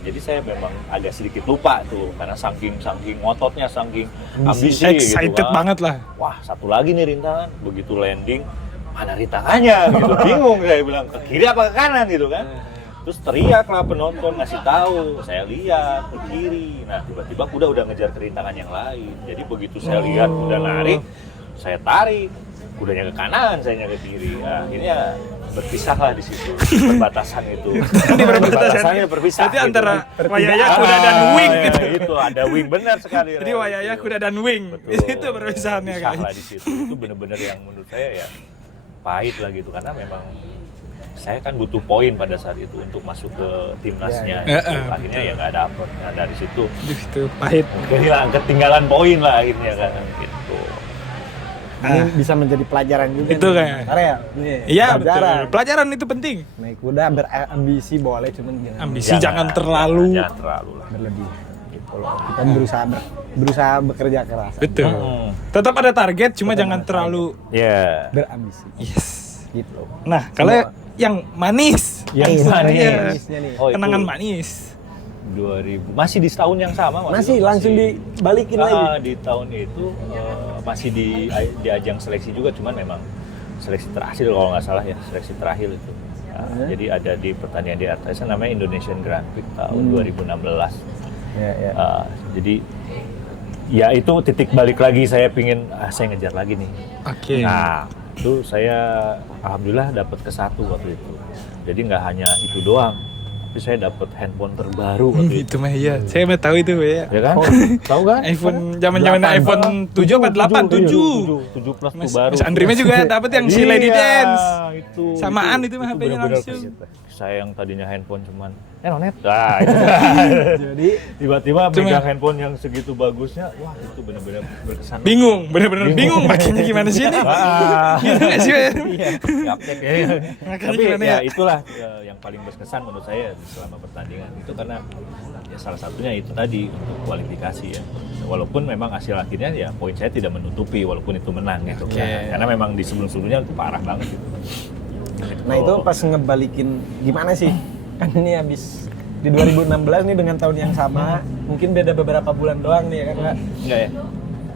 Jadi saya memang agak sedikit lupa tuh karena saking ngototnya, saking ambisi Excited gitu kan. banget lah. Wah, satu lagi nih rintangan. Begitu landing, mana rintangannya gitu. Bingung saya bilang ke kiri apa ke kanan gitu kan. Terus teriak lah penonton ngasih tahu, saya lihat ke kiri. Nah, tiba-tiba kuda udah ngejar ke rintangan yang lain. Jadi begitu saya lihat kuda narik, saya tarik. Kudanya ke kanan, saya ke kiri. Nah, akhirnya berpisah lah di situ. Perbatasan itu. Di Perbatasannya berpisah. Berarti antara gitu. Wayaya kuda dan wing gitu. Itu ada wing benar sekali. Jadi Wayaya kuda dan wing. Betul. Itu perpisahannya Pisah lah guys. di situ. Itu benar-benar yang menurut saya ya pahit lah gitu karena memang saya kan butuh poin pada saat itu untuk masuk ke timnasnya. Ya. Gitu. Akhirnya ya nggak dapet. Nah dari situ Itu pahit. ketinggalan poin lah akhirnya kan gitu. Ini bisa menjadi pelajaran juga. Itu nih. kayak. Karena ya, ini Iya pelajaran. betul. Pelajaran itu penting. Naik kuda berambisi boleh, cuman jangan Ambisi jangan terlalu. Jangan terlalu lah. berlebih. Gitu loh. Kita berusaha bekerja keras. Betul. Tetap ada target, cuma jangan terlalu. Ya. Berambisi. Yes. Gitu. Nah kalau yang manis, Yang manis. Iya. Manisnya nih. Oh, itu kenangan manis. 2000 masih di tahun yang sama Masih langsung dibalikin lagi. Di tahun itu masih di ajang seleksi juga, cuman memang seleksi terakhir kalau nggak salah ya, seleksi terakhir itu. Jadi ada di pertandingan di RTS namanya Indonesian Grand Prix tahun 2016. Ya, ya. Jadi ya itu titik balik lagi, saya pingin saya ngejar lagi nih. Oke. Nah itu saya alhamdulillah dapat ke 1 waktu itu. Jadi nggak hanya itu doang, tapi saya dapat handphone terbaru waktu itu. Itu mah iya. Saya mah tahu itu ya. Ya kan? Tahu kan? iPhone zaman-zaman iPhone 7 apa 8? 7 plus Mas, tuh baru. Mas Andri mah juga dapat yang si Lady Dance. Itu. Samaan itu mah HP-nya bener-bener langsung. saya yang tadinya handphone cuman nonet. Nah, itu. Jadi tiba-tiba Cuma- pegang handphone yang segitu bagusnya, wah itu benar-benar berkesan. Bingung, bener-bener bingung pakainya gimana sih ini? Gitu nggak sih? Iya, gaptek ya. Makanya Tapi gimana ya ya? itulah yang paling berkesan menurut saya selama pertandingan itu, karena ya salah satunya itu tadi untuk kualifikasi ya. Walaupun memang hasil akhirnya ya poin saya tidak menutupi walaupun itu menang gitu. Oke. Karena memang di sebelum-sebelumnya itu parah banget gitu. nah itu pas ngebalikin gimana sih? Kan ini habis di 2016 nih dengan tahun yang sama, mungkin beda beberapa bulan doang nih ya kan Kak? Enggak ya?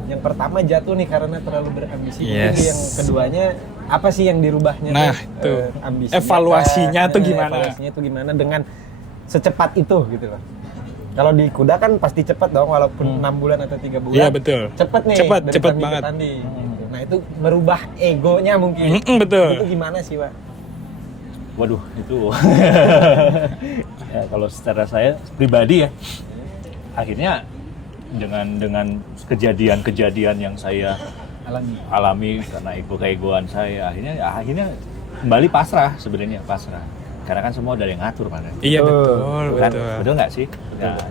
Yang pertama jatuh nih karena terlalu berambisi. Yes. Mungkin yang keduanya apa sih yang dirubahnya? Nah, tuh? itu. Ambisinya Evaluasinya kah? tuh gimana? Evaluasinya tuh gimana dengan secepat itu gitu loh. Kalau di kuda kan pasti cepat dong, walaupun 6 bulan atau 3 bulan. Iya betul. Cepet nih. Cepat, dari cepat tanding ke banget. tanding, gitu. Nah itu merubah egonya mungkin. Betul. Itu gimana sih Pak? Waduh, itu ya, kalau secara saya pribadi ya, akhirnya dengan kejadian-kejadian yang saya alami karena keegoan saya, akhirnya kembali pasrah sebenarnya, pasrah. Karena kan semua udah ada yang ngatur mana. Iya betul, Kan, betul. betul nggak sih?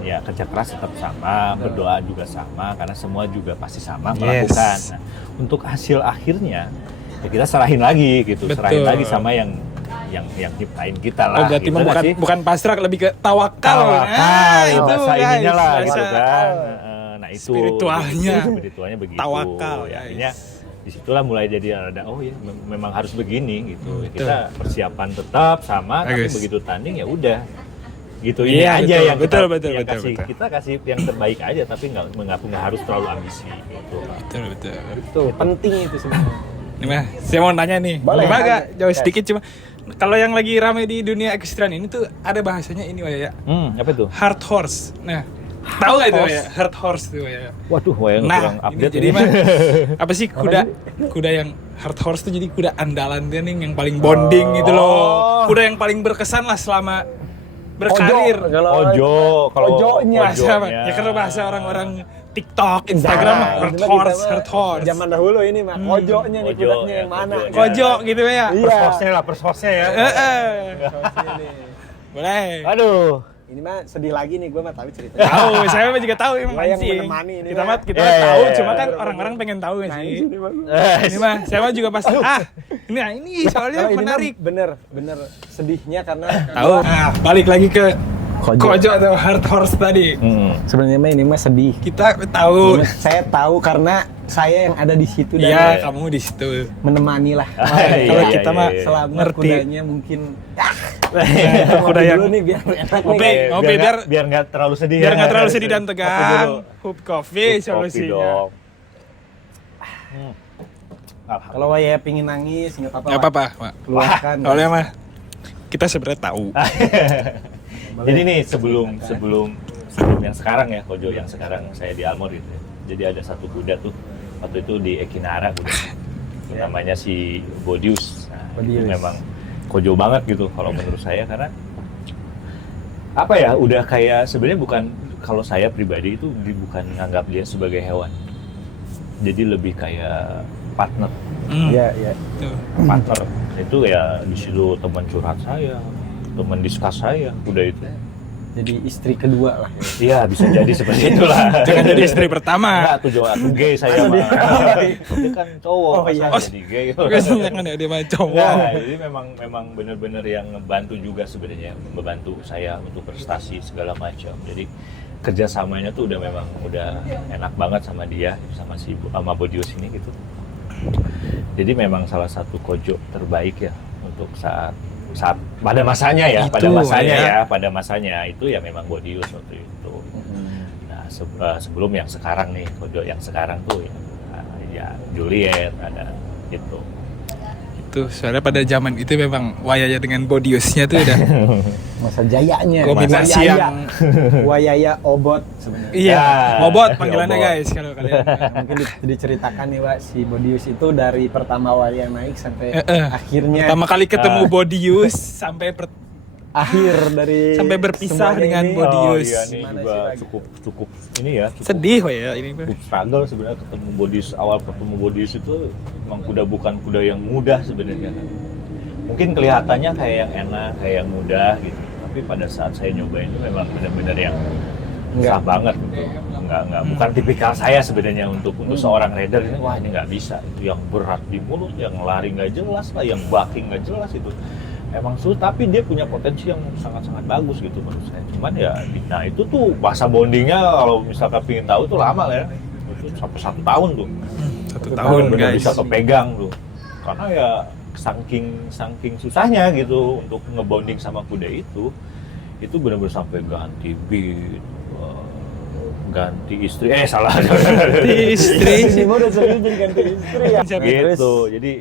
Ya kerja keras tetap sama, berdoa juga sama, karena semua juga pasti sama melakukan. Yes. Nah, untuk hasil akhirnya ya kita serahin lagi gitu, Betul. serahin lagi sama yang nyiptain kita lah. Oh berarti gitu mah nggak bukan sih? bukan pasrah, lebih ke tawakal. Tawakal, itu bahasa guys, ininya lah bahasa- gitu kan. Nah itu Spiritualnya. spiritualnya begitu. Tawakal, Ya, guys. akhirnya disitulah mulai jadi ada oh ya memang harus begini gitu. Betul. Kita persiapan tetap sama, tapi Bagus. begitu tanding ya udah gitu. Ini Iya, aja betul, yang betul, kita, betul, yang betul, kasih, betul. kita kasih yang terbaik aja, tapi nggak harus terlalu ambisi gitu. Betul betul. Tuh penting itu sebenarnya. Ini mah, saya mau nanya nih, Boleh, cuma agak aja. jauh sedikit cuma kalau yang lagi rame di dunia ekstrian ini tuh ada bahasanya ini ya, Apa itu? hard horse. Nah, tahu nggak itu ya, hard horse tuh ya? Waduh, kurang Nah, ini update jadi ini. mah apa sih kuda yang hard horse tuh jadi kuda andalan dia nih yang paling bonding gitu loh. Kuda yang paling berkesan lah selama berkarir. Kalau Ojonya. Bahasa apa? Ya kalau bahasa orang-orang TikTok, Instagram mah hard horse. Zaman dahulu ini mah kojonya nih, Kojo, kudanya ya, yang mana? kojo. Kojo gitu ya. Iya. Persosnya ya. Sini. Boleh. Aduh. Ini mah sedih lagi nih, gue mah tahu cerita. Tahu, saya mah juga tahu emang Gua yang mancing. menemani ini, Kita Pak. mah kita Ya, mah ya, tahu, ya, cuma ya. kan orang-orang pengen tahu nggak Nah, sih? ini mah. Ini mah saya mah juga pas ini soalnya Kalau ini mah menarik. bener sedihnya karena Tahu. Nah, balik lagi ke Kojo. Kojo atau hard horse tadi. sebenarnya mah ini mah sedih. Kita tahu. Saya tahu karena saya yang ada di situ dan Iya, kamu di situ. menemani lah. Iya, Kalau iya, kita iya, mah iya. Selama ngerti. kudanya mungkin Kuda yang dulu nih biar enak Ngopi. nih. Ngopi, biar nggak terlalu sedih. biar ya. nggak terlalu sedih dan Kopi tegang. dulu. Hub coffee Kopi solusinya. dong. Kalau Waya pingin nangis nggak apa-apa. Nggak apa-apa, Pak. Keluarkan. Soalnya mah kita sebenarnya tahu. Jadi nih sebelum yang sekarang ya, Kojo yang sekarang saya di Almor gitu ya. Jadi ada satu kuda tuh waktu itu di Ekinara kuda. Namanya si Bodius. Nah, itu Bodius. memang Kojo banget gitu kalau menurut saya, karena apa ya, udah kayak sebenarnya bukan, kalau saya pribadi itu bukan nganggap dia sebagai hewan. Jadi lebih kayak partner. Iya, iya. Tuh. Partner itu ya di situ teman curhat saya, teman diskus saya, udah itu. Jadi istri kedua lah. Iya, bisa jadi seperti itulah. Jangan jadi istri pertama. Enggak, tuh gay saya mah. Itu kan cowok, Oh, masa iya. jadi gay. Jangan ya dia mah cowok. Nah, jadi memang benar-benar yang ngebantu juga sebenarnya, membantu saya untuk prestasi segala macam. Jadi kerjasamanya tuh udah enak banget sama dia, sama Bodius ini gitu. Jadi memang salah satu Kojo terbaik ya untuk saat pada masanya ya, pada masanya itu ya memang Bodius waktu itu. Nah, sebelum yang sekarang nih, Kojo yang sekarang tuh ya Juliet ada gitu. Itu soalnya pada zaman itu memang wayanya dengan Bodiusnya tuh udah Masa jayanya. Kombinasi Wayaya. yang Wayaya Obot sebenarnya. iya, Ya, Obot panggilannya Obot. guys kalau kalian. Mungkin diceritakan nih Wak, si Bodius itu dari pertama Wayaya naik sampai akhirnya Pertama kali ketemu Bodius sampai akhir dari sampai berpisah semuanya dengan ini. Bodius. Iya, ini Gimana juga sih, Rag? cukup ini ya. Sedih kok ya ini. Cukup struggle sebenarnya ketemu Bodius. Awal ketemu Bodius itu emang kuda bukan kuda yang mudah sebenarnya kan. Mungkin kelihatannya kayak yang enak, kayak yang mudah gitu. Tapi pada saat saya nyobain itu memang benar-benar yang susah banget gitu. Enggak bukan tipikal saya sebenarnya untuk seorang rider ini. Wah, ini nggak bisa. Itu yang berat di mulut, yang lari nggak jelas lah, yang bucking nggak jelas itu. Emang sulit, tapi dia punya potensi yang sangat-sangat bagus gitu menurut saya. Cuman ya, nah itu tuh masa bondingnya kalau misalkan pengen tahu tuh lama lah ya. Itu sampai 1 tahun tuh. 1 tahun Bener-bener guys. bisa kepegang tuh. Karena ya saking susahnya gitu untuk ngebonding sama kuda itu benar-benar sampai ganti beat, ganti istri, salah. Ganti istri. Ini udah serius jadi ganti istri ya. Gitu, jadi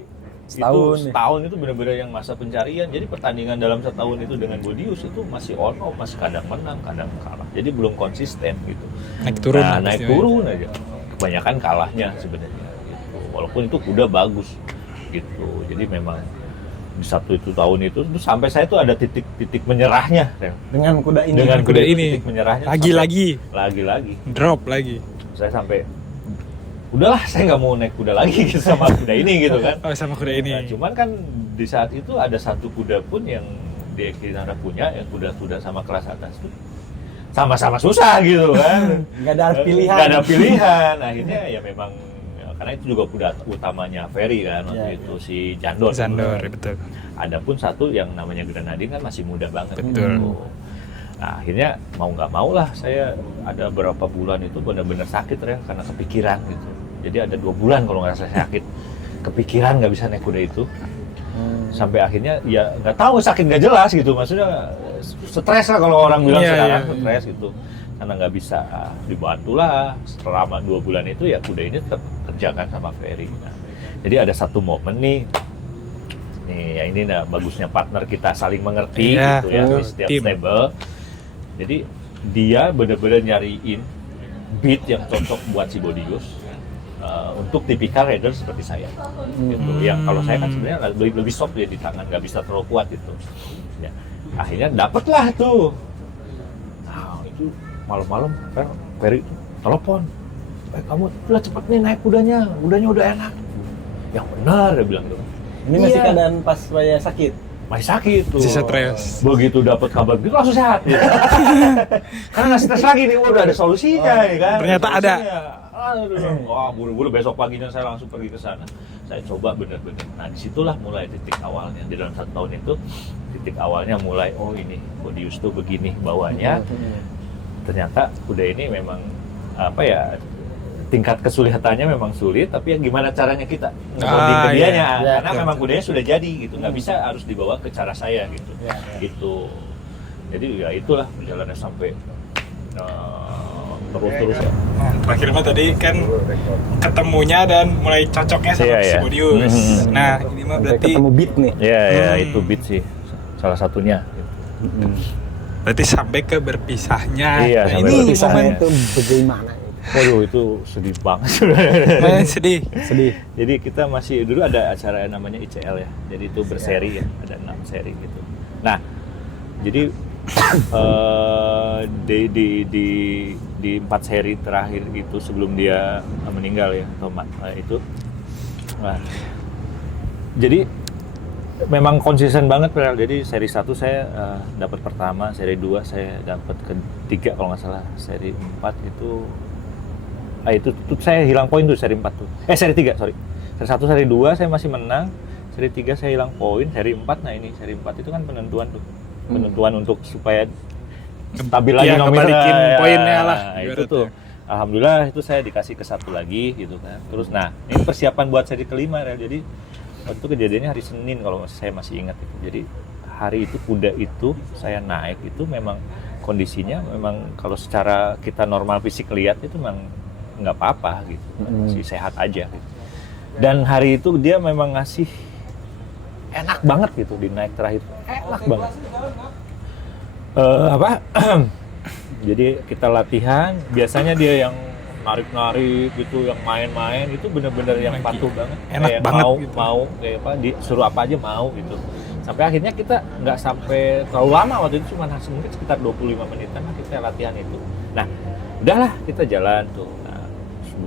setahun itu benar-benar yang masa pencarian. Jadi pertandingan dalam setahun itu dengan Bodius itu masih on off, masih kadang menang, kadang kalah. Jadi belum konsisten gitu. Naik turun. Nah, naik turun aja. Kebanyakan kalahnya sebenarnya. Gitu. Walaupun itu kuda bagus gitu. Jadi memang di satu itu tahun itu terus sampai saya tuh ada titik menyerahnya Dengan kuda ini. dengan kuda ini. titik menyerahnya Lagi-lagi drop lagi. saya sampai udahlah saya nggak mau naik kuda lagi gitu sama kuda ini gitu kan. Oh, sama kuda ini. Nah, cuman kan di saat itu ada satu kuda pun yang di Equinara punya, yang kuda-kuda sama kelas atas tuh sama-sama susah gitu kan. Nggak ada pilihan. Nggak ada pilihan. Akhirnya ya memang karena itu juga kuda utamanya Ferry kan waktu Ya, itu si Jandor. Zandor, betul. Adapun satu yang namanya Grenadine kan masih muda banget. Betul. Gitu. Nah, akhirnya mau nggak mau lah saya ada berapa bulan itu benar-benar sakit ya karena kepikiran gitu. Jadi ada 2 bulan kalau nggak salah sakit, kepikiran nggak bisa naik kuda itu. Sampai akhirnya ya nggak tahu sakit nggak jelas gitu, maksudnya stres lah kalau orang bilang Iya, sekarang iya. stres gitu. Karena nggak bisa dibantu lah selama 2 bulan itu ya kuda ini tetap kerjakan sama Ferry. Nah, jadi ada satu momen nih ya ini nah bagusnya partner kita saling mengerti Iya, gitu ya di setiap tim. stable. Jadi dia benar-benar nyariin beat yang cocok buat si Bodius untuk tipikal rider seperti saya. Gitu. Yang kalau saya kan sebenarnya lebih soft ya di tangan, nggak bisa terlalu kuat gitu. Ya. Akhirnya dapatlah tuh. Nah itu malam-malam Ferry telepon, kamu udah cepet nih naik kudanya udah enak. Yang benar dia bilang tuh. Ini masih Iya. keadaan pas saya sakit. Masih sakit tuh. Masih stres. Begitu dapat kabar gitu langsung sehat gitu. Karena nggak stres lagi nih, udah ada solusinya ya kan. Ternyata ada. Wah, buru-buru besok paginya saya langsung pergi ke sana. Saya coba bener-bener. Nah, disitulah mulai titik awalnya. Di dalam 1 tahun itu, titik awalnya mulai, oh ini Bodius tuh begini bawahnya. Ternyata kuda ini memang apa ya, tingkat kesulitannya memang sulit, tapi yang gimana caranya kita ngebonding ke dianya. iya. Karena memang kudanya sudah jadi gitu, nggak bisa harus dibawa ke cara saya gitu. Iya, Gitu. Jadi ya itulah perjalanannya sampai terus-terus ya. Nah, terakhir mah tadi kan ketemunya dan mulai cocoknya sama Iya, si iya. Bodius. Nah, ini mah Sampai berarti ketemu beat nih. Ya, itu beat sih salah satunya. berarti sampai ke berpisahnya. Iya, Nah, sampai ini berpisahnya. momen itu bagaimana? Waduh, itu sedih banget. momen sedih. Sedih. Jadi kita masih dulu ada acara namanya ICL ya. Jadi itu berseri ya, ada 6 seri gitu. Nah, jadi di 4 seri terakhir itu sebelum dia meninggal ya, Tomat itu. Nah, jadi memang konsisten banget Pel. Jadi seri 1 saya dapat pertama, seri 2 saya dapat ketiga kalau nggak salah, seri 4 itu itu saya hilang poin tuh seri 4 tuh. Seri 3, sorry. Seri 1, seri 2 saya masih menang. Seri 3 saya hilang poin, seri 4 nah ini seri 4 itu kan penentuan tuh. Penentuan untuk supaya stabil lagi Iya, nominalnya. ngebalikin poinnya lah, Nah, itu ibaratnya. tuh. Alhamdulillah itu saya dikasih ke 1 lagi gitu kan. Terus nah, ini persiapan buat seri kelima ya. Jadi waktu itu kejadiannya hari Senin kalau saya masih ingat itu. Jadi hari itu kuda itu saya naik itu memang kondisinya memang kalau secara kita normal fisik lihat itu memang nggak apa-apa gitu, masih sehat aja gitu. Dan hari itu dia memang ngasih enak banget gitu di naik terakhir, enak banget. Apa? Jadi kita latihan, biasanya dia yang narik-narik gitu, yang main-main itu bener-bener yang patuh banget. Enak kayak banget mau, gitu. mau kayak apa, disuruh apa aja mau gitu. Sampai akhirnya kita nggak sampai terlalu lama, waktu itu cuma mungkin sekitar 25 menitan lah kita latihan itu. Nah, udahlah kita jalan tuh. Nah,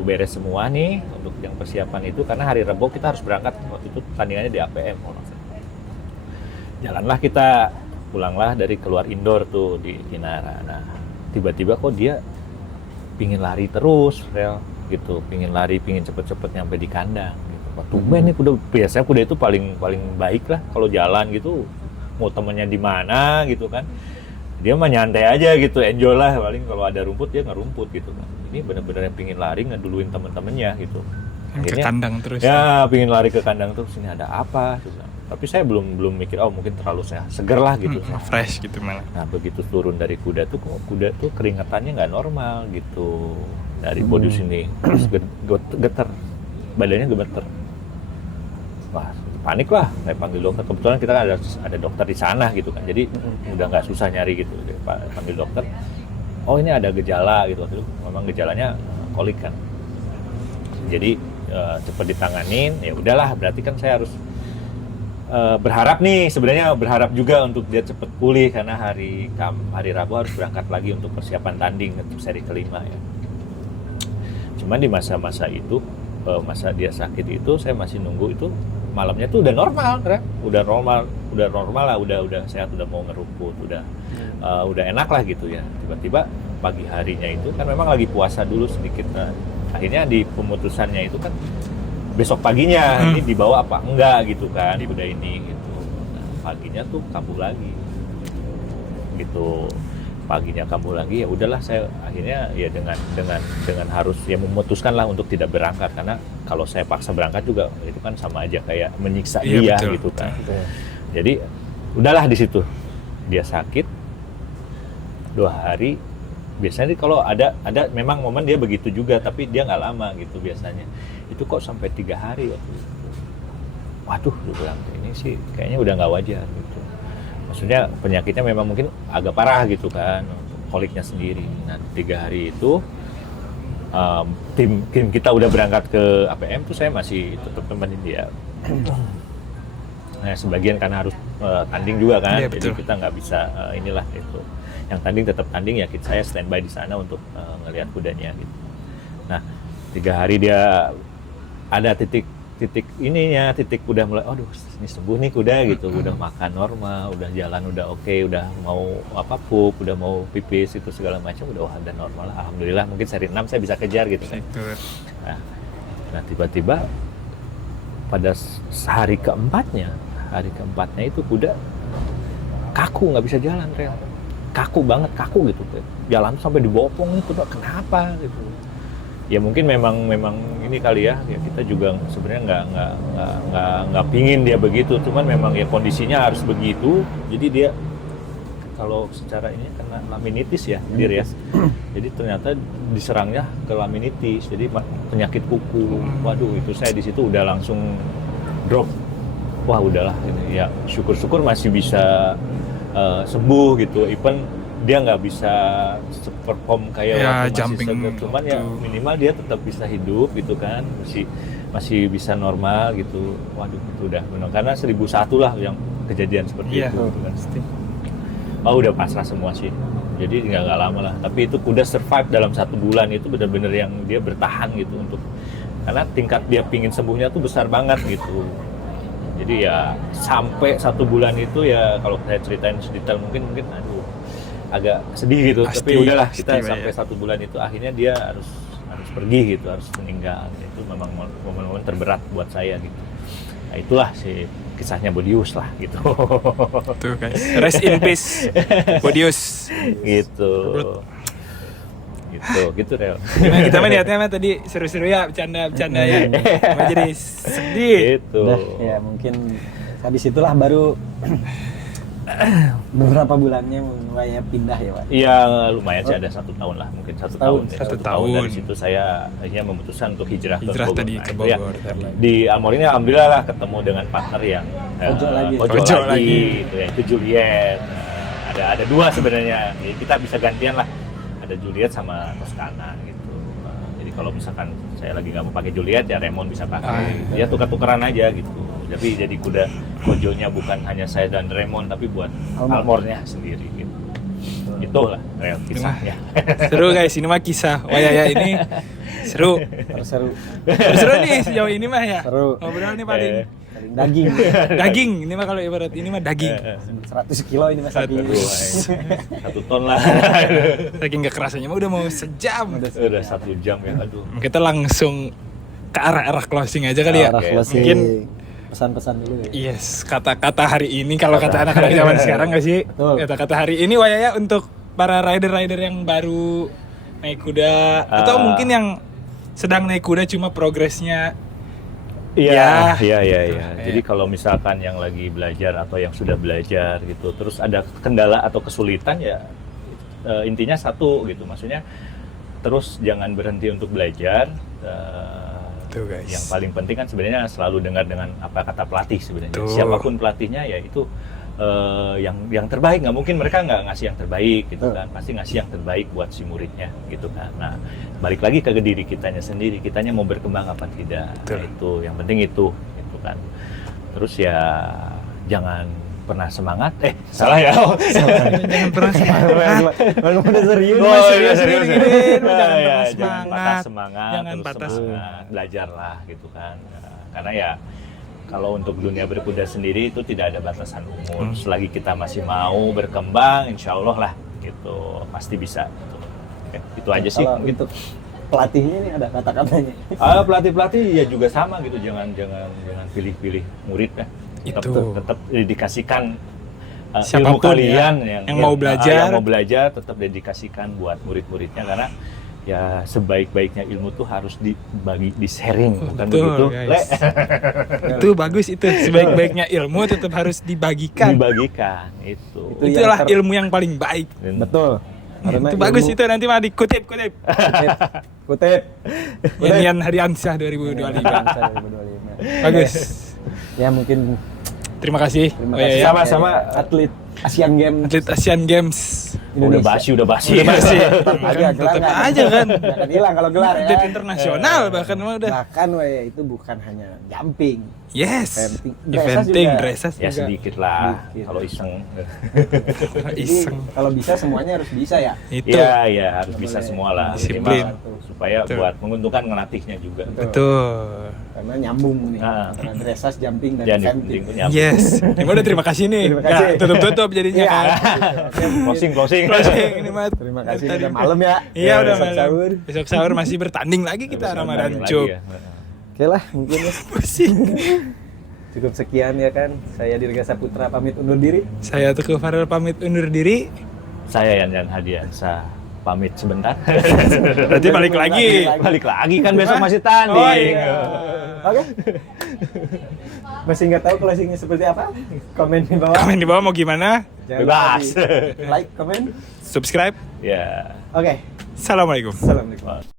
beres semua nih untuk yang persiapan itu, karena hari Rabu kita harus berangkat, waktu itu tandingannya di APM. Jalanlah kita, pulanglah dari keluar indoor tuh di Kinara. Nah, tiba-tiba kok dia pingin lari terus, Rel, gitu, pingin lari, pingin cepet-cepet nyampe di kandang. Gitu. Wah, tumben nih kuda, biasanya kuda itu paling baik lah kalau jalan gitu, mau temennya di mana gitu kan, dia mah nyantai aja gitu, enjoy lah, paling kalau ada rumput dia ngerumput gitu kan. Ini bener-bener yang pingin lari ngeduluin temen-temennya gitu. Ke kandang terus. Ya, pingin lari ke kandang terus, ini ada apa? Gitu. Tapi saya belum mikir, oh mungkin terlalu seger lah gitu. Fresh gitu malah. Nah begitu turun dari kuda tuh, kok kuda tuh keringatannya nggak normal gitu. Dari podium sini terus geter, badannya gemeter. Wah panik lah, saya panggil dokter. Kebetulan kita ada dokter di sana gitu kan, jadi udah nggak susah nyari gitu. Panggil dokter, oh ini ada gejala gitu. Waktu itu memang gejalanya kolik kan. Jadi cepat ditanganin, ya udahlah. Berarti kan saya harus berharap nih, sebenarnya berharap juga untuk dia cepat pulih, karena hari Rabu harus berangkat lagi untuk persiapan tanding untuk seri kelima ya. Cuman di masa-masa itu, masa dia sakit itu, saya masih nunggu itu malamnya tuh udah normal, kan? Udah normal lah, udah sehat, udah mau ngerumput, udah enak lah gitu ya. Tiba-tiba pagi harinya itu kan memang lagi puasa dulu sedikit, kan? Akhirnya di pemutusannya itu kan besok paginya ini dibawa apa enggak gitu kan kuda ini gitu. Nah, paginya tuh kambuh lagi gitu, paginya kambuh lagi, ya udahlah saya akhirnya ya dengan harus ya memutuskan lah untuk tidak berangkat, karena kalau saya paksa berangkat juga itu kan sama aja kayak menyiksa dia betul, gitu kan. betul. Jadi udahlah di situ dia sakit 2 hari. Biasanya kalau ada memang momen dia begitu juga, tapi dia nggak lama gitu biasanya. Itu kok sampai 3 hari waktu itu. Waduh, gue bilang ini sih kayaknya udah nggak wajar gitu. Maksudnya penyakitnya memang mungkin agak parah gitu kan, koliknya sendiri. Nah 3 hari itu tim kita udah berangkat ke APM tuh saya masih tetap temenin dia. Nah sebagian karena harus tanding juga kan, ya, jadi kita nggak bisa inilah itu. Yang tanding tetap tanding ya, saya standby di sana untuk ngelihat kudanya gitu. Nah 3 hari dia ada titik udah mulai, aduh ini sembuh nih kuda gitu, udah makan normal, udah jalan udah oke, udah mau pup, udah mau pipis itu segala macam udah normal lah, alhamdulillah. Mungkin seri 6 saya bisa kejar gitu kan. Nah tiba-tiba pada hari keempatnya itu kuda kaku, nggak bisa jalan, Rel. Kaku banget, kaku gitu, jalan sampai dibopong kuda, kenapa gitu. Ya mungkin memang ini kali ya, kita juga sebenarnya nggak pingin dia begitu, cuman memang ya kondisinya harus begitu. Jadi dia kalau secara ini kena laminitis ya, dir ya. Jadi ternyata diserangnya ke laminitis, jadi penyakit kuku. Waduh, itu saya di situ udah langsung drop. Wah udahlah, ya syukur-syukur masih bisa sembuh gitu. Even dia nggak bisa perform kayak ya, waktu jumping masih seger, cuman ya minimal dia tetap bisa hidup gitu kan, masih bisa normal gitu. Waduh itu udah benar, karena 1001 lah yang kejadian seperti itu gitu kan. Oh udah pasrah semua sih, jadi nggak lama lah. Tapi itu kuda survive dalam 1 bulan itu benar-benar yang dia bertahan gitu, untuk karena tingkat dia pingin sembuhnya tuh besar banget gitu. Jadi ya sampai 1 bulan itu ya, kalau saya ceritain sedetail mungkin aduh agak sedih gitu. Pasti, tapi udahlah kita sampai 1 bulan itu akhirnya dia harus pergi gitu, harus meninggal. Itu memang momen-momen terberat buat saya gitu. Nah itulah si kisahnya Bodius lah gitu. Tuh guys, rest in peace Bodius gitu. Gitu Rel. Kita mah niatnya mah tadi seru-seru ya, bercanda ya. Cuma jadi sedih. Gitu. Udah, ya mungkin habis itulah baru beberapa bulannya mulai pindah ya Pak? Iya lumayan sih, ada 1 tahun lah, mungkin 1 tahun. Satu tahun. Dari situ saya akhirnya memutuskan untuk hijrah ke Bogor. Tadi ke Bogor. Ya, di Amor ini alhamdulillah lah ketemu dengan partner yang Ojo lagi Ojo lagi. itu ya, itu Juliet. ada dua sebenarnya. Jadi kita bisa gantian lah. Ada Juliet sama Toscana gitu. Jadi kalau misalkan saya lagi nggak mau pakai Juliet ya Raymond bisa pakai. Ya tukar-tukaran aja gitu. Tapi jadi kuda kojonya bukan hanya saya dan Raymond tapi buat Almornya sendiri gitu. Itulah real kisahnya. Seru guys, ini mah kisah Wayaya ini seru. Seru. Seru nih sejauh ini mah ya. Seru. Ngobrol nih paling Daging. daging. Ini mah kalau ibarat ini mah daging. 100 kilo ini Mas Abi. Aduh, 1 ton lah. Saking gak kerasanya mah udah mau sejam. Udah 1 jam ya. Aduh. Kita langsung ke arah closing aja kali ya. Arah closing. Mungkin pesan-pesan dulu ya. yes, kata-kata hari ini kalau kata anak-anak zaman sekarang nggak sih? Betul. Kata-kata hari ini Wayaya untuk para rider-rider yang baru naik kuda atau mungkin yang sedang naik kuda cuma progresnya. Iya. Jadi kalau misalkan yang lagi belajar atau yang sudah belajar gitu, terus ada kendala atau kesulitan ya intinya satu gitu, maksudnya terus jangan berhenti untuk belajar. Tuh guys. Yang paling penting kan sebenarnya selalu dengar dengan apa kata pelatih sebenarnya. Tuh. Siapapun pelatihnya ya itu yang terbaik. Nggak mungkin mereka nggak ngasih yang terbaik gitu kan, pasti ngasih yang terbaik buat si muridnya gitu kan. Nah balik lagi ke diri kitanya sendiri, kitanya mau berkembang apa tidak. Tuh. Nah, itu yang penting itu gitu kan. Terus ya jangan pernah semangat. Salah ya. Jangan pernah semangat. Kalau udah serius. Oh, serius iya, nih, serius. jangan Ya, patah jangan semangat. patah semangat. Jangan terus patah semangat. Belajarlah gitu kan. Karena ya kalau untuk dunia berkuda sendiri itu tidak ada batasan umur. Selagi kita masih mau berkembang, insya Allah lah gitu pasti bisa. Gitu. Oke, itu aja sih. Kalau Gitu. untuk pelatihnya ini ada kata-katanya. Pelatih ya juga sama gitu. Jangan pilih-pilih murid ya. Tetap dedikasikan ilmu Siapapun kalian yang mau belajar. yang mau belajar tetap dedikasikan buat murid-muridnya, karena ya sebaik-baiknya ilmu tuh harus dibagi, di-sharing, bukan Betul, begitu? guys. Itu bagus itu. Sebaik-baiknya ilmu tetap harus dibagikan. Dibagikan itu. Itulah ilmu yang paling baik. Dan Betul. Karena Itu bagus ilmu- itu, nanti mah dikutip. Kutip. Yanian Hariansyah 2025. 2025. Bagus. Ya mungkin Terima kasih. terima Oh, iya, kasih iya. Sama-sama. atlet Asian Games Atlet Asian Games. Udah basi. Udah basi. Tetap aja gelar Tetap kan. aja kan. Jangan hilang kalau gelar ya. Atlet internasional bahkan mah udah. Bahkan itu bukan hanya jumping. Yes. Eventing. Eventing, Dressage dressage Ya juga. sedikit lah Sedikit. kalau iseng. Jadi Iseng. kalau bisa semuanya harus bisa ya. Itu. Ya harus bisa boleh. semua lah. Disiplin. Minimal supaya Betul. buat menguntungkan ngelatihnya juga. Betul. Karena nyambung nih Ah. antara dressage, jumping dan Jadi eventing. penting punya. Yes. Ini udah terima kasih nih. Terima kasih. Nggak tutup-tutup jadinya Iya. kan. Closing. Closing ini mah. Terima kasih Tadi udah malam ya. Iya udah Besok malam. sahur. Besok sahur masih bertanding lagi kita Ramadan Lagi Cup. ya. Oke lah mungkin ya. Pusing. Cukup sekian ya kan. Saya Dirga Saputra pamit undur diri. Saya Teguh Farel pamit undur diri. Saya Yan Hadiansyah pamit sebentar. Berarti balik lagi. Balik lagi kan besok masih tanding. Oh, iya. Oke. Masih nggak tahu closingnya seperti apa? Komen di bawah. Komen di bawah mau gimana? Jangan Bebas. lupa di like, komen. Subscribe. Ya. Oke. Assalamualaikum. Assalamualaikum.